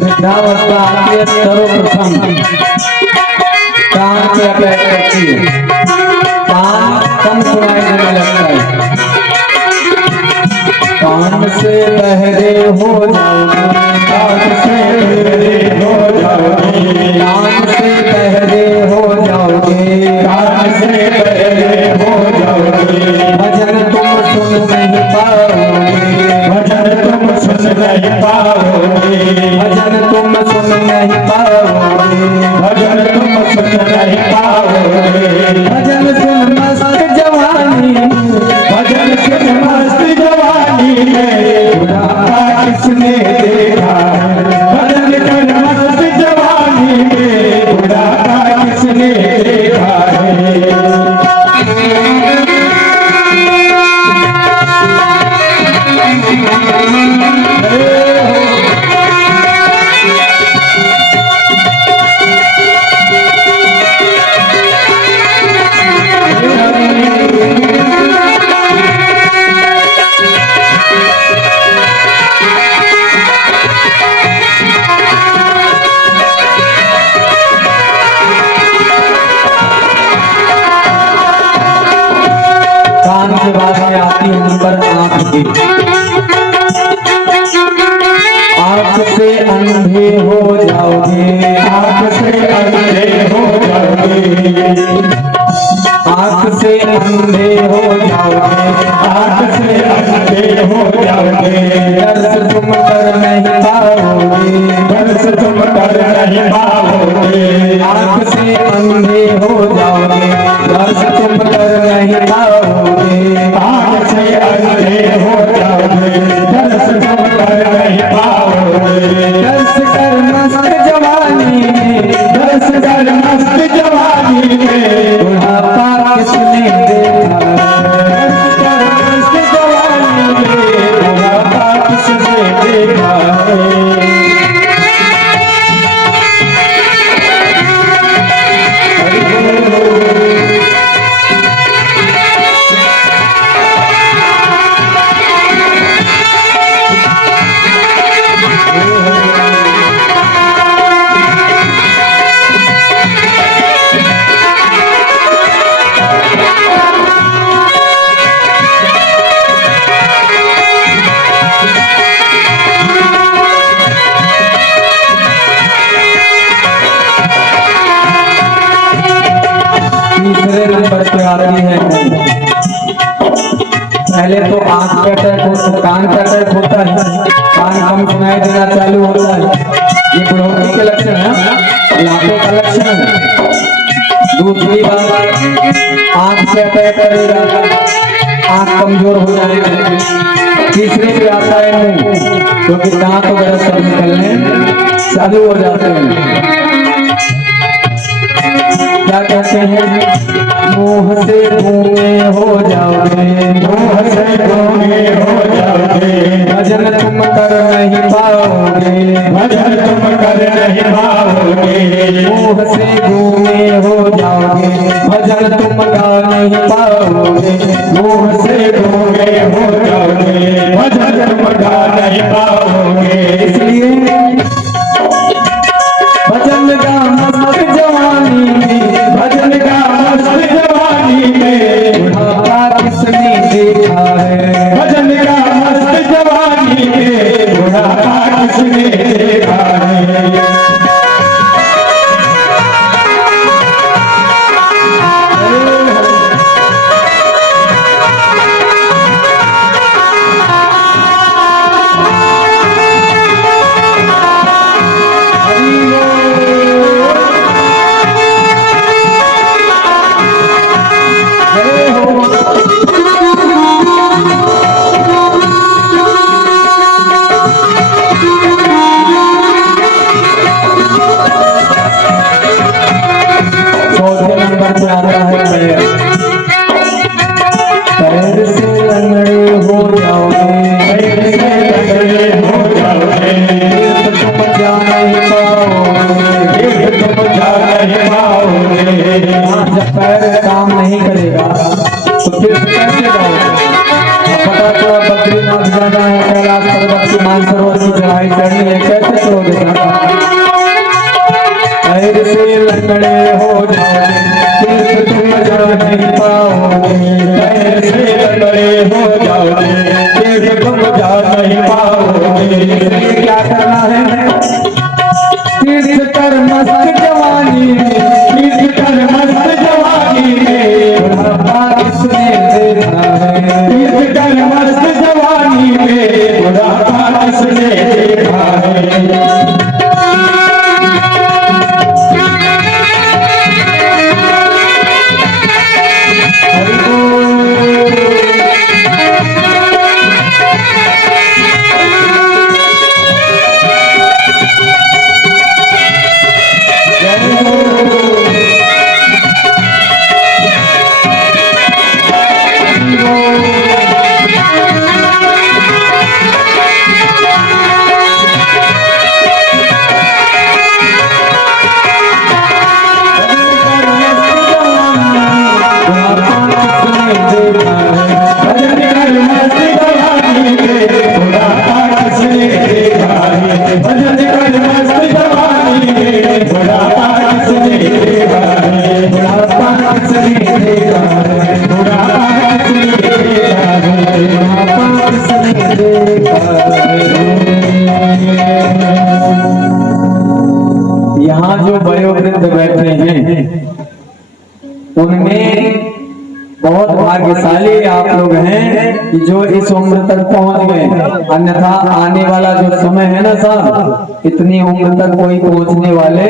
वृद्धावस्था आती है सर्वप्रथम कान पे अटैक करती है, कान कम सुनाई देने लगता है, कान से बहरे हो जाओगे, कान से बहरे हो जाओगे, कान से बहरे हो जाओगे, कान से बहरे हो जाओगे, भजन तुम सुन नहीं पाओगे, भजन तुम सुन नहीं पाओगे, भजन तुम सुन नहीं पाओगे, भजन तुम सुन नहीं पाओगे, भजन सुन मस्त जवानी, भजन सुन मस्त जवानी में बुढ़ापा किसने देखा है, भजन सुन मस्त जवानी में बुढ़ापा किसने देखा है। आंख से अंधे हो जाओगे, आंख से अंधे हो जाओगे, आंख से अंधे हो जाओगे, आंख से अंधे हो जाओगे, दर्श तुम कर नहीं पाओगे, दर्श तुम कर नहीं पाओगे, आंख से अंधे हो जाओगे, दर्श तुम कर नहीं पाओगे, आंख से अंधे हो जाओगे, दर्श तुम कर नहीं पाओगे, दर्श कर मस्त जवानी में, दर्श कर मस्त जवानी में, बुढ़ापा किसने देखा है, कर मस्त जवानी में, बुढ़ापा किसने देखा है। तीसरे नंबर पे आती है, पहले तो आंख पे अटैक होता, कान पे अटैक होता है, कान कम सुनाई देना चालू होता है, ये बुढ़ौती के लक्षण है, लातों का लक्षण है। दूसरी बात, आंख पे अटैक करेगा, आंख कमजोर हो जाएगी। तीसरे पे आता है मुंह, क्योंकि दांत वगैरह सब निकलने चालू हो जाते हैं। क्या कहते हैं, मुंह से गूंगे हो जाओगे, मुंह से गूंगे हो जाओगे, भजन तुम कर नहीं पाओगे, भजन तुम कर नहीं पाओगे, मुंह से गूंगे हो जाओगे, भजन तुम गा नहीं पाओगे, मुंह से गूंगे हो जाओगे, भजन तुम गा नहीं पाओगे, इसलिए भजन गा मस्त जवानी में, भजन का मस्त जवानी में, बुढ़ापा किसने देखा है, भजन का मस्त जवानी में, बुढ़ापा किसने देखा है। चौथे नंबर पे आता है पैर, पैर से लंगड़े हो जाओगे, पैर से लंगड़े हो जाओगे, तीर्थ तुम जा नहीं पाओगे, तीर्थ तुम जा नहीं पाओगे, जब पैर काम नहीं करेगा तो तीर्थ कैसे जाओगे। अब पता तो अब बद्रीनाथ जाना है, कैलाश पर्वत की मानसरोवर की चढ़ाई चढ़नी है, कैसे करोगे। पैर से लंगड़े हो जाओगे, तीर्थ तुम जा नहीं पाओगे, पैर से लंगड़े हो जाओगे, तीर्थ तुम जा नहीं पाओगे, इसलिए क्या करना है, तीर्थ कर मस्त जवानी में, तीर्थ कर मस्त जवानी में, बुढ़ापा किसने देखा है, तीर्थ कर मस्त जवानी में, बुढ़ापा किसने देखा है। हरि बोल। बहुत भाग्यशाली आप लोग हैं कि जो इस उम्र तक पहुंच गए, अन्यथा आने वाला जो समय है ना साहब, इतनी उम्र तक कोई पहुंचने वाले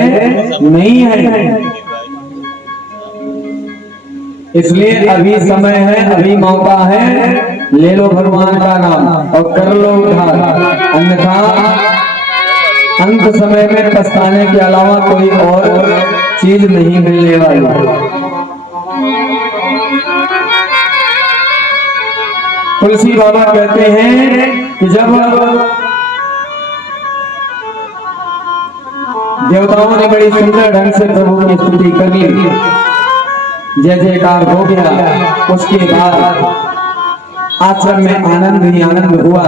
नहीं है। इसलिए अभी समय है, अभी मौका है, ले लो भगवान का नाम और कर लो उद्धार, अन्यथा अंत समय में पछताने के अलावा कोई और चीज नहीं मिलने वाली। तुलसी बाबा कहते हैं कि जब देवताओं ने बड़ी सुंदर ढंग से प्रभु की स्तुति कर ली, जय जयकार हो गया, उसके बाद आश्रम में आनंद ही आनंद हुआ।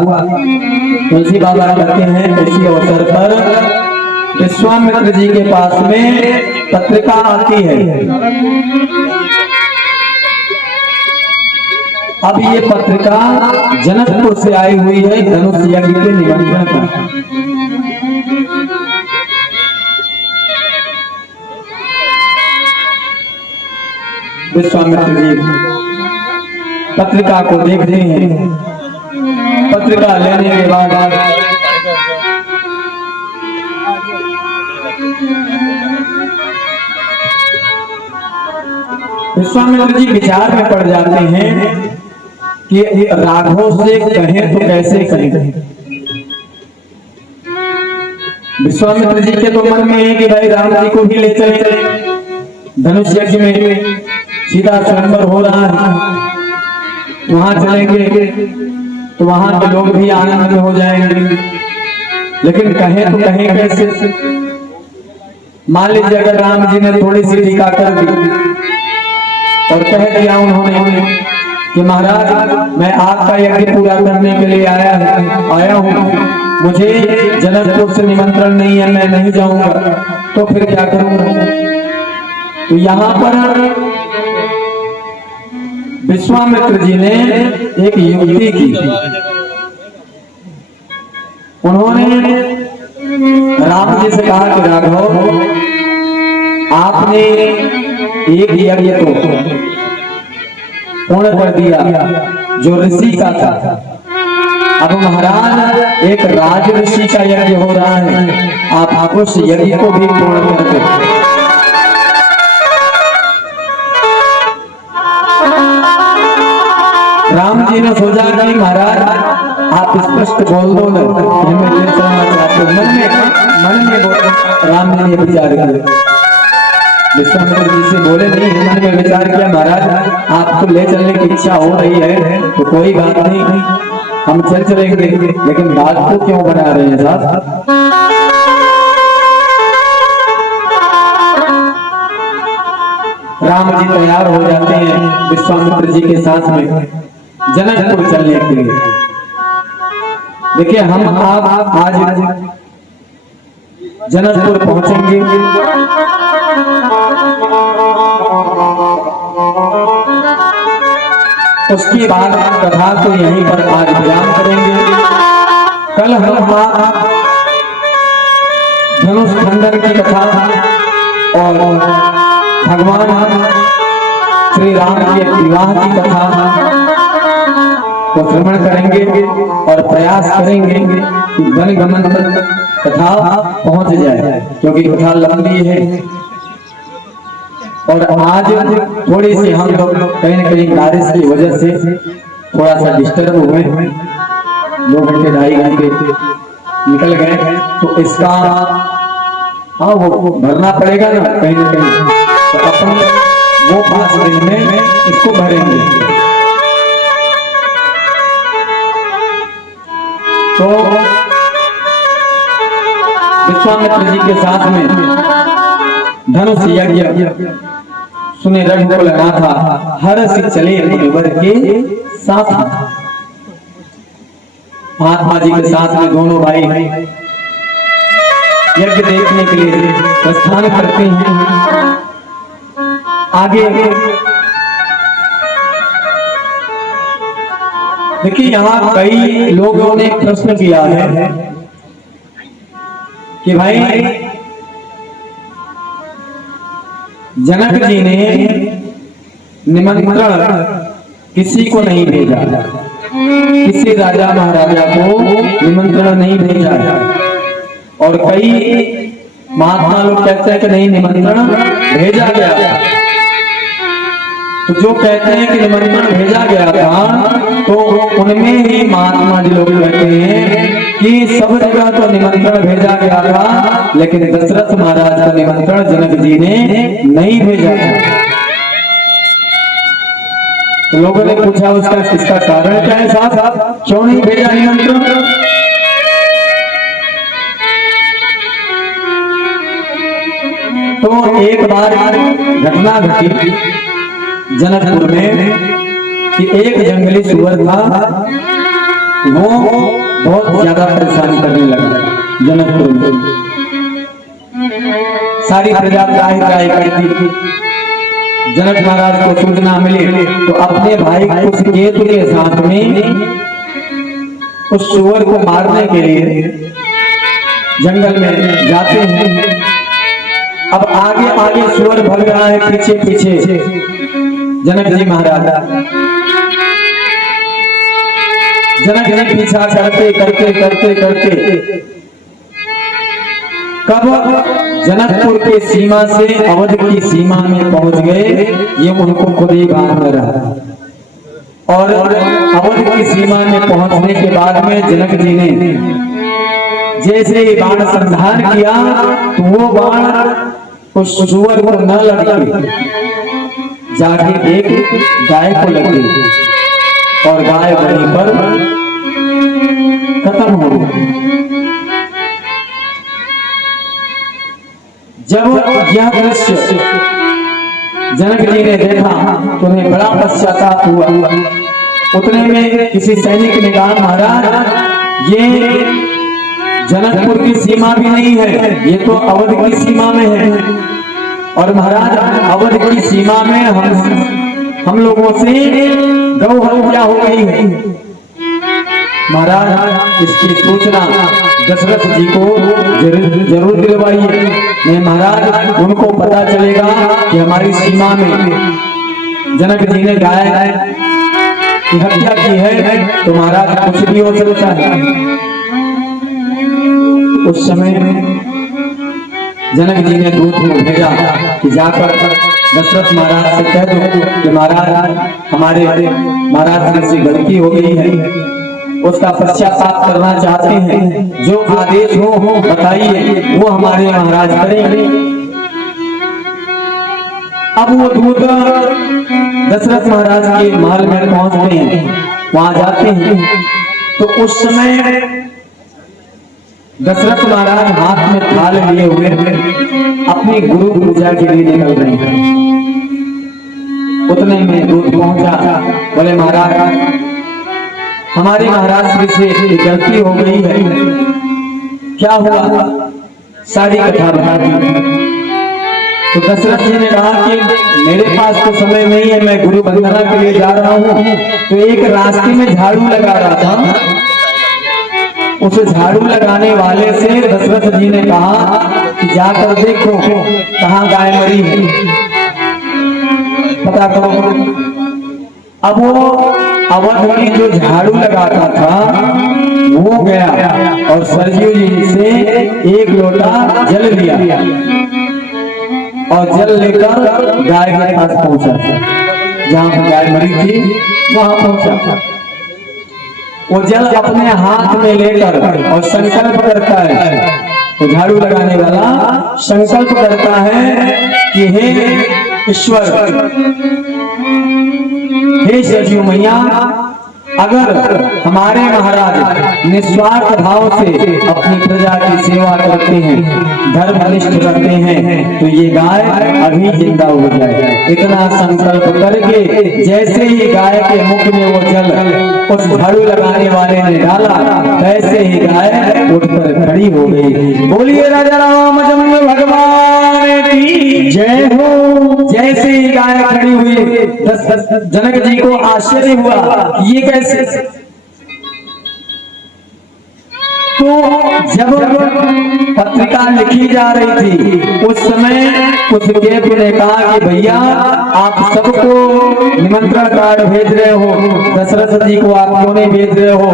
तुलसी बाबा कहते हैं इसी अवसर पर विश्वामित्र जी के पास में पत्रिका आती है। अब ये पत्रिका जनकपुर से आई हुई है, धनुष यज्ञ के निमंत्रण पर। विश्वामित्र जी पत्रिका को देखते हैं। पत्रिका लेने के बाद विश्वामित्र जी विचार में पड़ जाते हैं कि राघव से कहें तो कैसे कहें। विश्वामित्र जी के तो मन में है कि भाई राम जी को भी ले चले, धनुष यज्ञ में सीधा स्वयंवर हो रहा है, वहां चलेंगे तो वहां के लोग भी आनंद में हो जाएंगे। लेकिन कहें तो कहें कैसे। मान लीजिए अगर राम जी ने थोड़ी सी टीका कर दी और कह दिया उन्होंने कि महाराज मैं आपका यज्ञ पूरा करने के लिए आया हूँ, मुझे जनकपुर से निमंत्रण नहीं है, मैं नहीं जाऊंगा, तो फिर क्या करूंगा। तो यहाँ पर विश्वामित्र जी ने एक युक्ति की। उन्होंने राम जी से कहा कि राघव, आपने एक यज्ञ को पूर्ण कर दिया जो ऋषि का था, अब महाराज एक राज ऋषि का यज्ञ हो रहा है, आप उस यज्ञ को भी पूर्ण कर दे। राम जी ने सोचा कि महाराज आप स्पष्ट बोल दो ना, मैं ले चलना चाहते हो। मन में राम जी ने विचार किया, विश्वामित्र जी से बोले नहीं, मन में विचार किया महाराज आपको ले चलने की इच्छा हो रही है तो कोई बात नहीं, हम चल चलेंगे, लेकिन बात को क्यों बना रहे हैं साहब। राम जी तैयार हो जाते हैं विश्वामित्र जी के साथ में जनकपुर चलने के लिए। देखिए हम आप आज जनकपुर पहुंचेंगे, उसके बाद कथा को यहीं पर आज विराम करेंगे। कल हम धनुष खंडन की कथा और भगवान श्री राम के विवाह की कथा को श्रवण करेंगे और प्रयास करेंगे कि जनगमन तक कथा पहुंच जाए, क्योंकि कथा लंबी है। और आज थोड़ी सी हम लोग कहीं न कहीं बारिश की वजह से थोड़ा सा डिस्टर्ब हुए, 2 घंटे 2.5 घंटे निकल गए, तो इसका वो भरना पड़ेगा ना कहीं न कहीं, तो अपन वो 5 दिन में इसको भरेंगे। तो विश्वामित्र जी के साथ में धनुष यज्ञ सुने रघुकुल गाथा, हर्ष चले मुनिवर के साथ। महात्मा जी के साथ में दोनों भाई यज्ञ देखने के लिए प्रस्थान करते हैं। आगे देखिए यहाँ कई लोगों ने प्रश्न किया है कि भाई जनक जी ने निमंत्रण किसी को नहीं भेजा, किसी राजा महाराजा को निमंत्रण नहीं भेजा। और कई महात्मा लोग कहते हैं कि नहीं निमंत्रण भेजा गया। तो जो कहते हैं कि निमंत्रण भेजा गया था, तो उनमें ही महात्मा जी लोग कहते हैं कि सब जगह तो निमंत्रण भेजा गया था, लेकिन दशरथ महाराज का निमंत्रण जनक जी ने नहीं भेजा था। तो लोगों ने पूछा इसका कारण क्या है साहब, क्यों नहीं भेजा निमंत्रण? तो एक बार घटना घटी जनकपुर में कि एक जंगली सुअर था, वो बहुत ज्यादा परेशान करने लगा जनकपुर में। सारी प्रजा त्राही करती थी। जनक महाराज को सूचना मिली तो अपने भाई कुशकेतु के साथ में उस सुअर को मारने के लिए जंगल में जाते हैं। अब आगे आगे सुअर भग रहा है, पीछे पीछे जनक जी महाराज। जनक जी पीछा करते करते करते करते कब जनकपुर के सीमा से अवध की सीमा में पहुंच गए, ये उनको खुद ही भान में रहा। और अवध की सीमा में पहुंचने के बाद में जनक जी ने जैसे ही बाण संधान किया, तो वो बाण उस सुअर को न लगे, जाके एक गाय को लगी और गाय वहीं पर खत्म हो गई। जब यह दृश्य जनक जी ने देखा तो उन्हें बड़ा पश्चाताप हुआ। उतने में किसी सैनिक ने कहा, महाराज ये जनकपुर की सीमा भी नहीं है, ये तो अवध की सीमा में है। और महाराज अवध की सीमा में हम लोगों से गौ हत्या हो गई है। महाराज इसकी सूचना दशरथ जी को जरूर दिलवाइए, नहीं महाराज उनको पता चलेगा कि हमारी सीमा में जनक जी ने गाय की हत्या की है, तो महाराज कुछ भी हो सकता है। उस समय जनक जी ने दूत को भेजा कि जाकर दशरथ महाराज से कह दो कि महाराज हमारे महाराज से गलती हो गई है, उसका पश्चाताप करना चाहते हैं, जो आदेश हो बताइए, वो हमारे महाराज करेंगे। अब वो दूत दशरथ महाराज के महल में पहुंचते हैं, वहां जाते हैं, तो उस समय दशरथ महाराज हाथ में थाल लिए हुए अपनी गुरु पूजा के लिए निकल रहे हैं। उतने में दूत पहुंचा, बोले महाराज हमारे महाराज श्री से गलती हो गई है, क्या हुआ? सारी कथा बता दी। तो दशरथ जी ने कहा कि मेरे पास तो समय नहीं है, मैं गुरु वंदना के लिए जा रहा हूँ। तो एक रास्ते में झाड़ू लगा रहा था, उस झाड़ू लगाने वाले से दशरथ जी ने कहा कि जाकर देखो कहाँ गाय मरी है, पता करो। अब वो अवध में जो झाड़ू लगाता था वो गया और सरजू जी से एक लोटा जल लिया और जल लेकर गाय के पास पहुंचा, जहां पर गाय मरी थी वहां पहुंचा। वो जल अपने हाथ में लेकर और संकल्प करता है, तो झाड़ू लगाने वाला संकल्प करता है कि हे ईश्वर, हे सरजू मैया, अगर हमारे महाराज निस्वार्थ भाव से अपनी प्रजा की सेवा करते हैं, धर्मनिष्ठ करते हैं, तो ये गाय अभी जिंदा हो जाए। इतना संकल्प करके जैसे ही गाय के मुख में वो जल उस झाड़ू लगाने वाले ने डाला, वैसे ही गाय उठकर खड़ी हो गई। बोलिए राजा रामचंद्र भगवान की जय हो। जैसे ही गाय खड़ी हुई, जनक जी को आश्चर्य हुआ ये कैसे। तो जब पत्रिका लिखी जा रही थी उस समय कुशकेतु ने कहा कि भैया आप सबको निमंत्रण कार्ड भेज रहे हो, दशरथ जी को आप क्यों नहीं भेज रहे हो?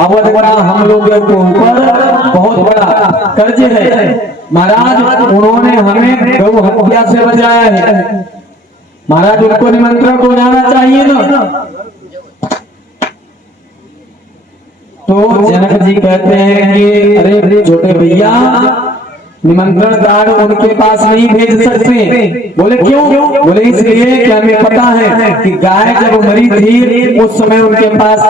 अवध का हम लोगों के ऊपर बहुत बड़ा कर्ज है महाराज, उन्होंने हमें गौ हत्या से बचाया है महाराज, उनको निमंत्रण को जाना चाहिए ना। तो जनक जी कहते हैं कि अरे छोटे भैया, निमंत्रण कार्ड उनके पास नहीं भेज सकते। बोले क्यों? बोले इसलिए कि हमें पता है कि गाय जब मरी थी उस समय उनके पास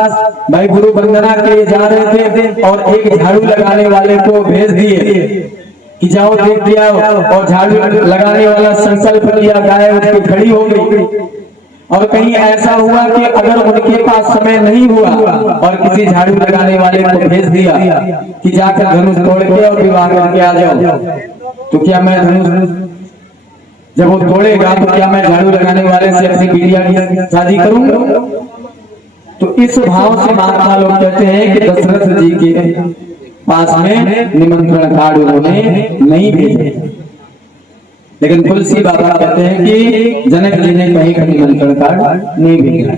भाई गुरु वंदना के लिए जा रहे थे और एक झाड़ू लगाने वाले को भेज दिए कि जाओ देख दिया, और झाड़ू लगाने वाला संकल्प लिया, गाय उसकी खड़ी हो गई। और कहीं ऐसा हुआ कि अगर उनके पास समय नहीं हुआ और किसी झाड़ू लगाने वाले को भेज दिया कि जाकर धनुष तोड़ के और विवाह करके आ जाओ, तो क्या मैं धनुष जब वो तोड़ेगा तो क्या मैं झाड़ू लगाने वाले से अपनी बिटिया की शादी करूंगा? तो इस भाव से महात्मा लोग कहते हैं कि दशरथ जी के पास में निमंत्रण कार्ड उन्होंने नहीं भेजे, लेकिन तुलसी बाबा कहते हैं कि जनक जी ने कहीं का निमंत्रण कार्ड नहीं भेजा।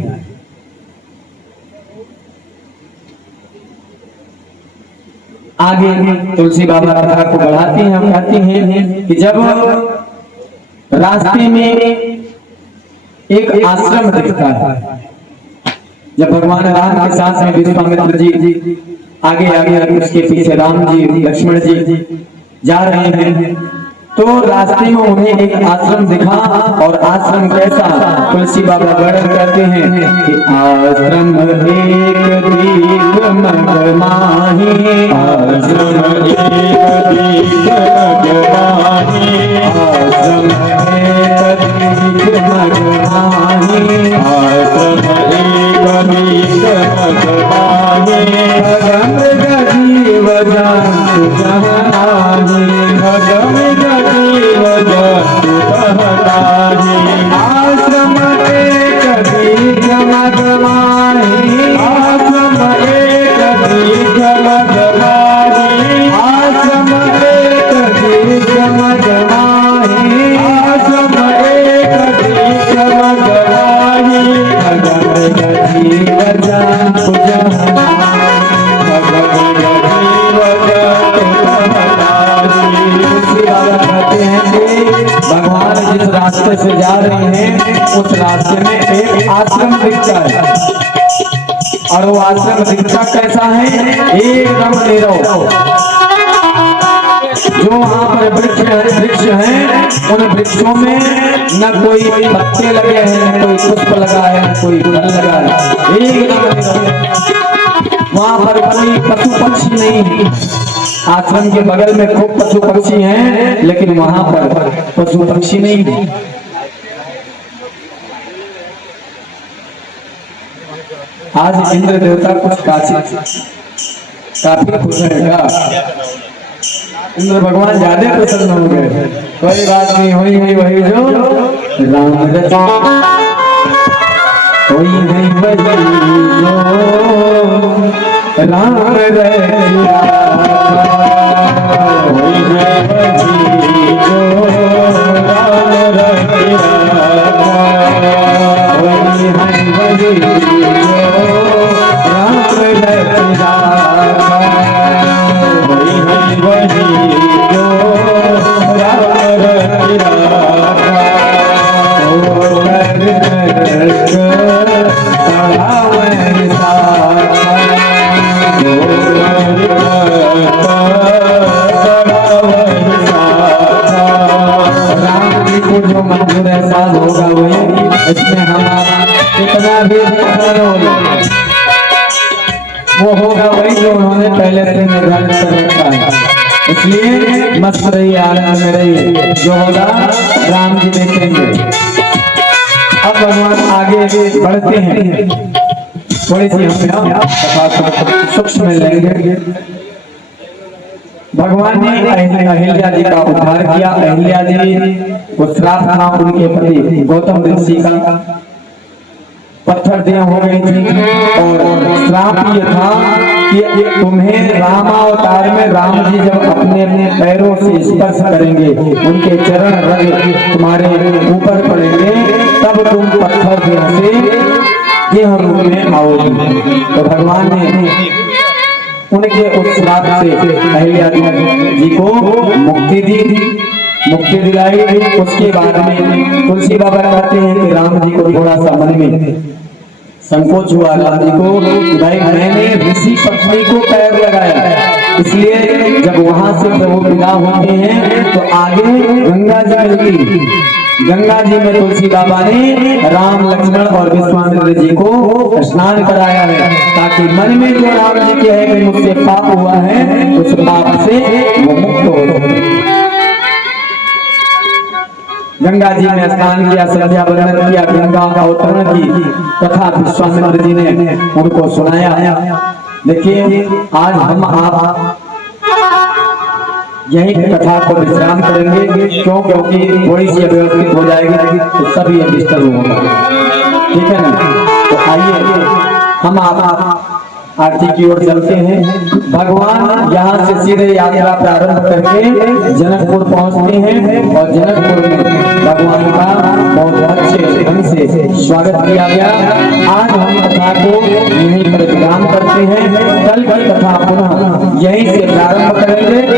आगे तुलसी बाबा कथा को बढ़ाती हैं, हम कहती हैं कि जब रास्ते में एक आश्रम दिखता है, जब भगवान राम के साथ में विश्वामित्र जी आगे आगे उसके पीछे राम जी लक्ष्मण जी जा रहे हैं, तो रास्ते में उन्हें एक आश्रम दिखा। और आश्रम कैसा? तुलसी बाबा वर्णन करते हैं कि आश्रम एक दीप मगमाही, आश्रम एक दीप मगमाही, आश्रम एक दीप मगमाही, आश्रम एक दीप मगमाही, भगम गजीव जंतु जहानी, भगम गजीव जंतु बहताही, आश्रम एक दीप मगमाही, आश्रम एक दीप मगमाही, आश्रम एक दीप मगमाही, आश्रम एक दीप मगमाही, भगम गजीव जंतु जहानी, भगम गजीव जंतु बहताही। कहते हैं कि भगवान जिस रास्ते से जा रहे हैं उस रास्ते में एक आश्रम दिखता है, और वो आश्रम दिखता कैसा है? एकदम नीरव। जो वहां पर वृक्ष हैं, उन वृक्षों में न कोई पत्ते लगे हैं, न कोई पुष्प लगा है, न कोई फल लगा है, एकदम नीरव। वहां पर कोई पशु पक्षी नहीं है। आश्रम के बगल में खूब पशु पक्षी हैं, लेकिन वहां पर पशु पक्षी नहीं है। आज इंद्र देवता कुछ काफी खुश रहेगा, इंद्र भगवान ज्यादा प्रसन्न हो गए। कोई बात नहीं, हुई वही जो राम रचा, हुई वही जो राम रचा, होई वही जो राम रचा, वही वही जो राम रचा, होई वही जो राम रचा, राम जी को जो मंजूर एहसास होगा वही, इसमें हम कितना भी वो होगा वही जो उन्होंने पहले से निर्धारित कर रखा है। इसलिए मस्त रहिए, आनंद में रहिए, जो होगा राम जी देखेंगे। अब भगवान आगे बढ़ते हैं, थोड़ी सी हम सूक्ष्म में लेंगे। भगवान ने अहिल्या जी का उद्धार किया। अहिल्या जी को श्राप था उनके पति गौतम ऋषि का, पत्थर दिया हो गई थी, और श्राप ये था कि तुम्हें रामावतार में राम जी जब अपने अपने पैरों से स्पर्श करेंगे, उनके चरण रज तुम्हारे ऊपर पड़ेंगे, तब तुम पत्थर देह से देह रूप में आओगी। तो भगवान ने उनके उस श्राप से अहिल्या जी को मुक्ति दी, मुक्ति दिलाई। उसके बाद में तुलसी बाबा कहते हैं कि राम जी को थोड़ा सा मन में संकोच हुआ राम जी को, भाई मैंने ऋषि पत्नी को पैर लगाया, इसलिए जब वहां से प्रभु विदा होते हैं तो आगे गंगा जी मिलती। गंगा जी में तुलसी बाबा ने राम लक्ष्मण और विश्वामित्र जी को स्नान कराया है, ताकि मन में जो राम जी के है कि मुझसे पाप हुआ है उस पाप से वो मुक्त हो सके। गंगा जी ने स्नान किया, संध्या वंदन किया, गंगा अवतरण की कथा विश्वामित्र जी ने उनको सुनाया। देखिए आज हम आप यही कथा को विश्राम करेंगे, क्यों? क्योंकि थोड़ी सी अव्यवस्थित हो जाएगी तो सभी डिस्टर्ब होगा, ठीक है ना? तो आइए हम आप आरती की ओर चलते हैं। भगवान यहाँ से सीधे यात्रा प्रारंभ करके जनकपुर पहुँचते हैं और जनकपुर में भगवान का बहुत अच्छे ढंग से स्वागत किया गया। आज हम कथा को यहीं पर विराम करते हैं, कल की कथा पुनः यहीं से प्रारंभ करेंगे।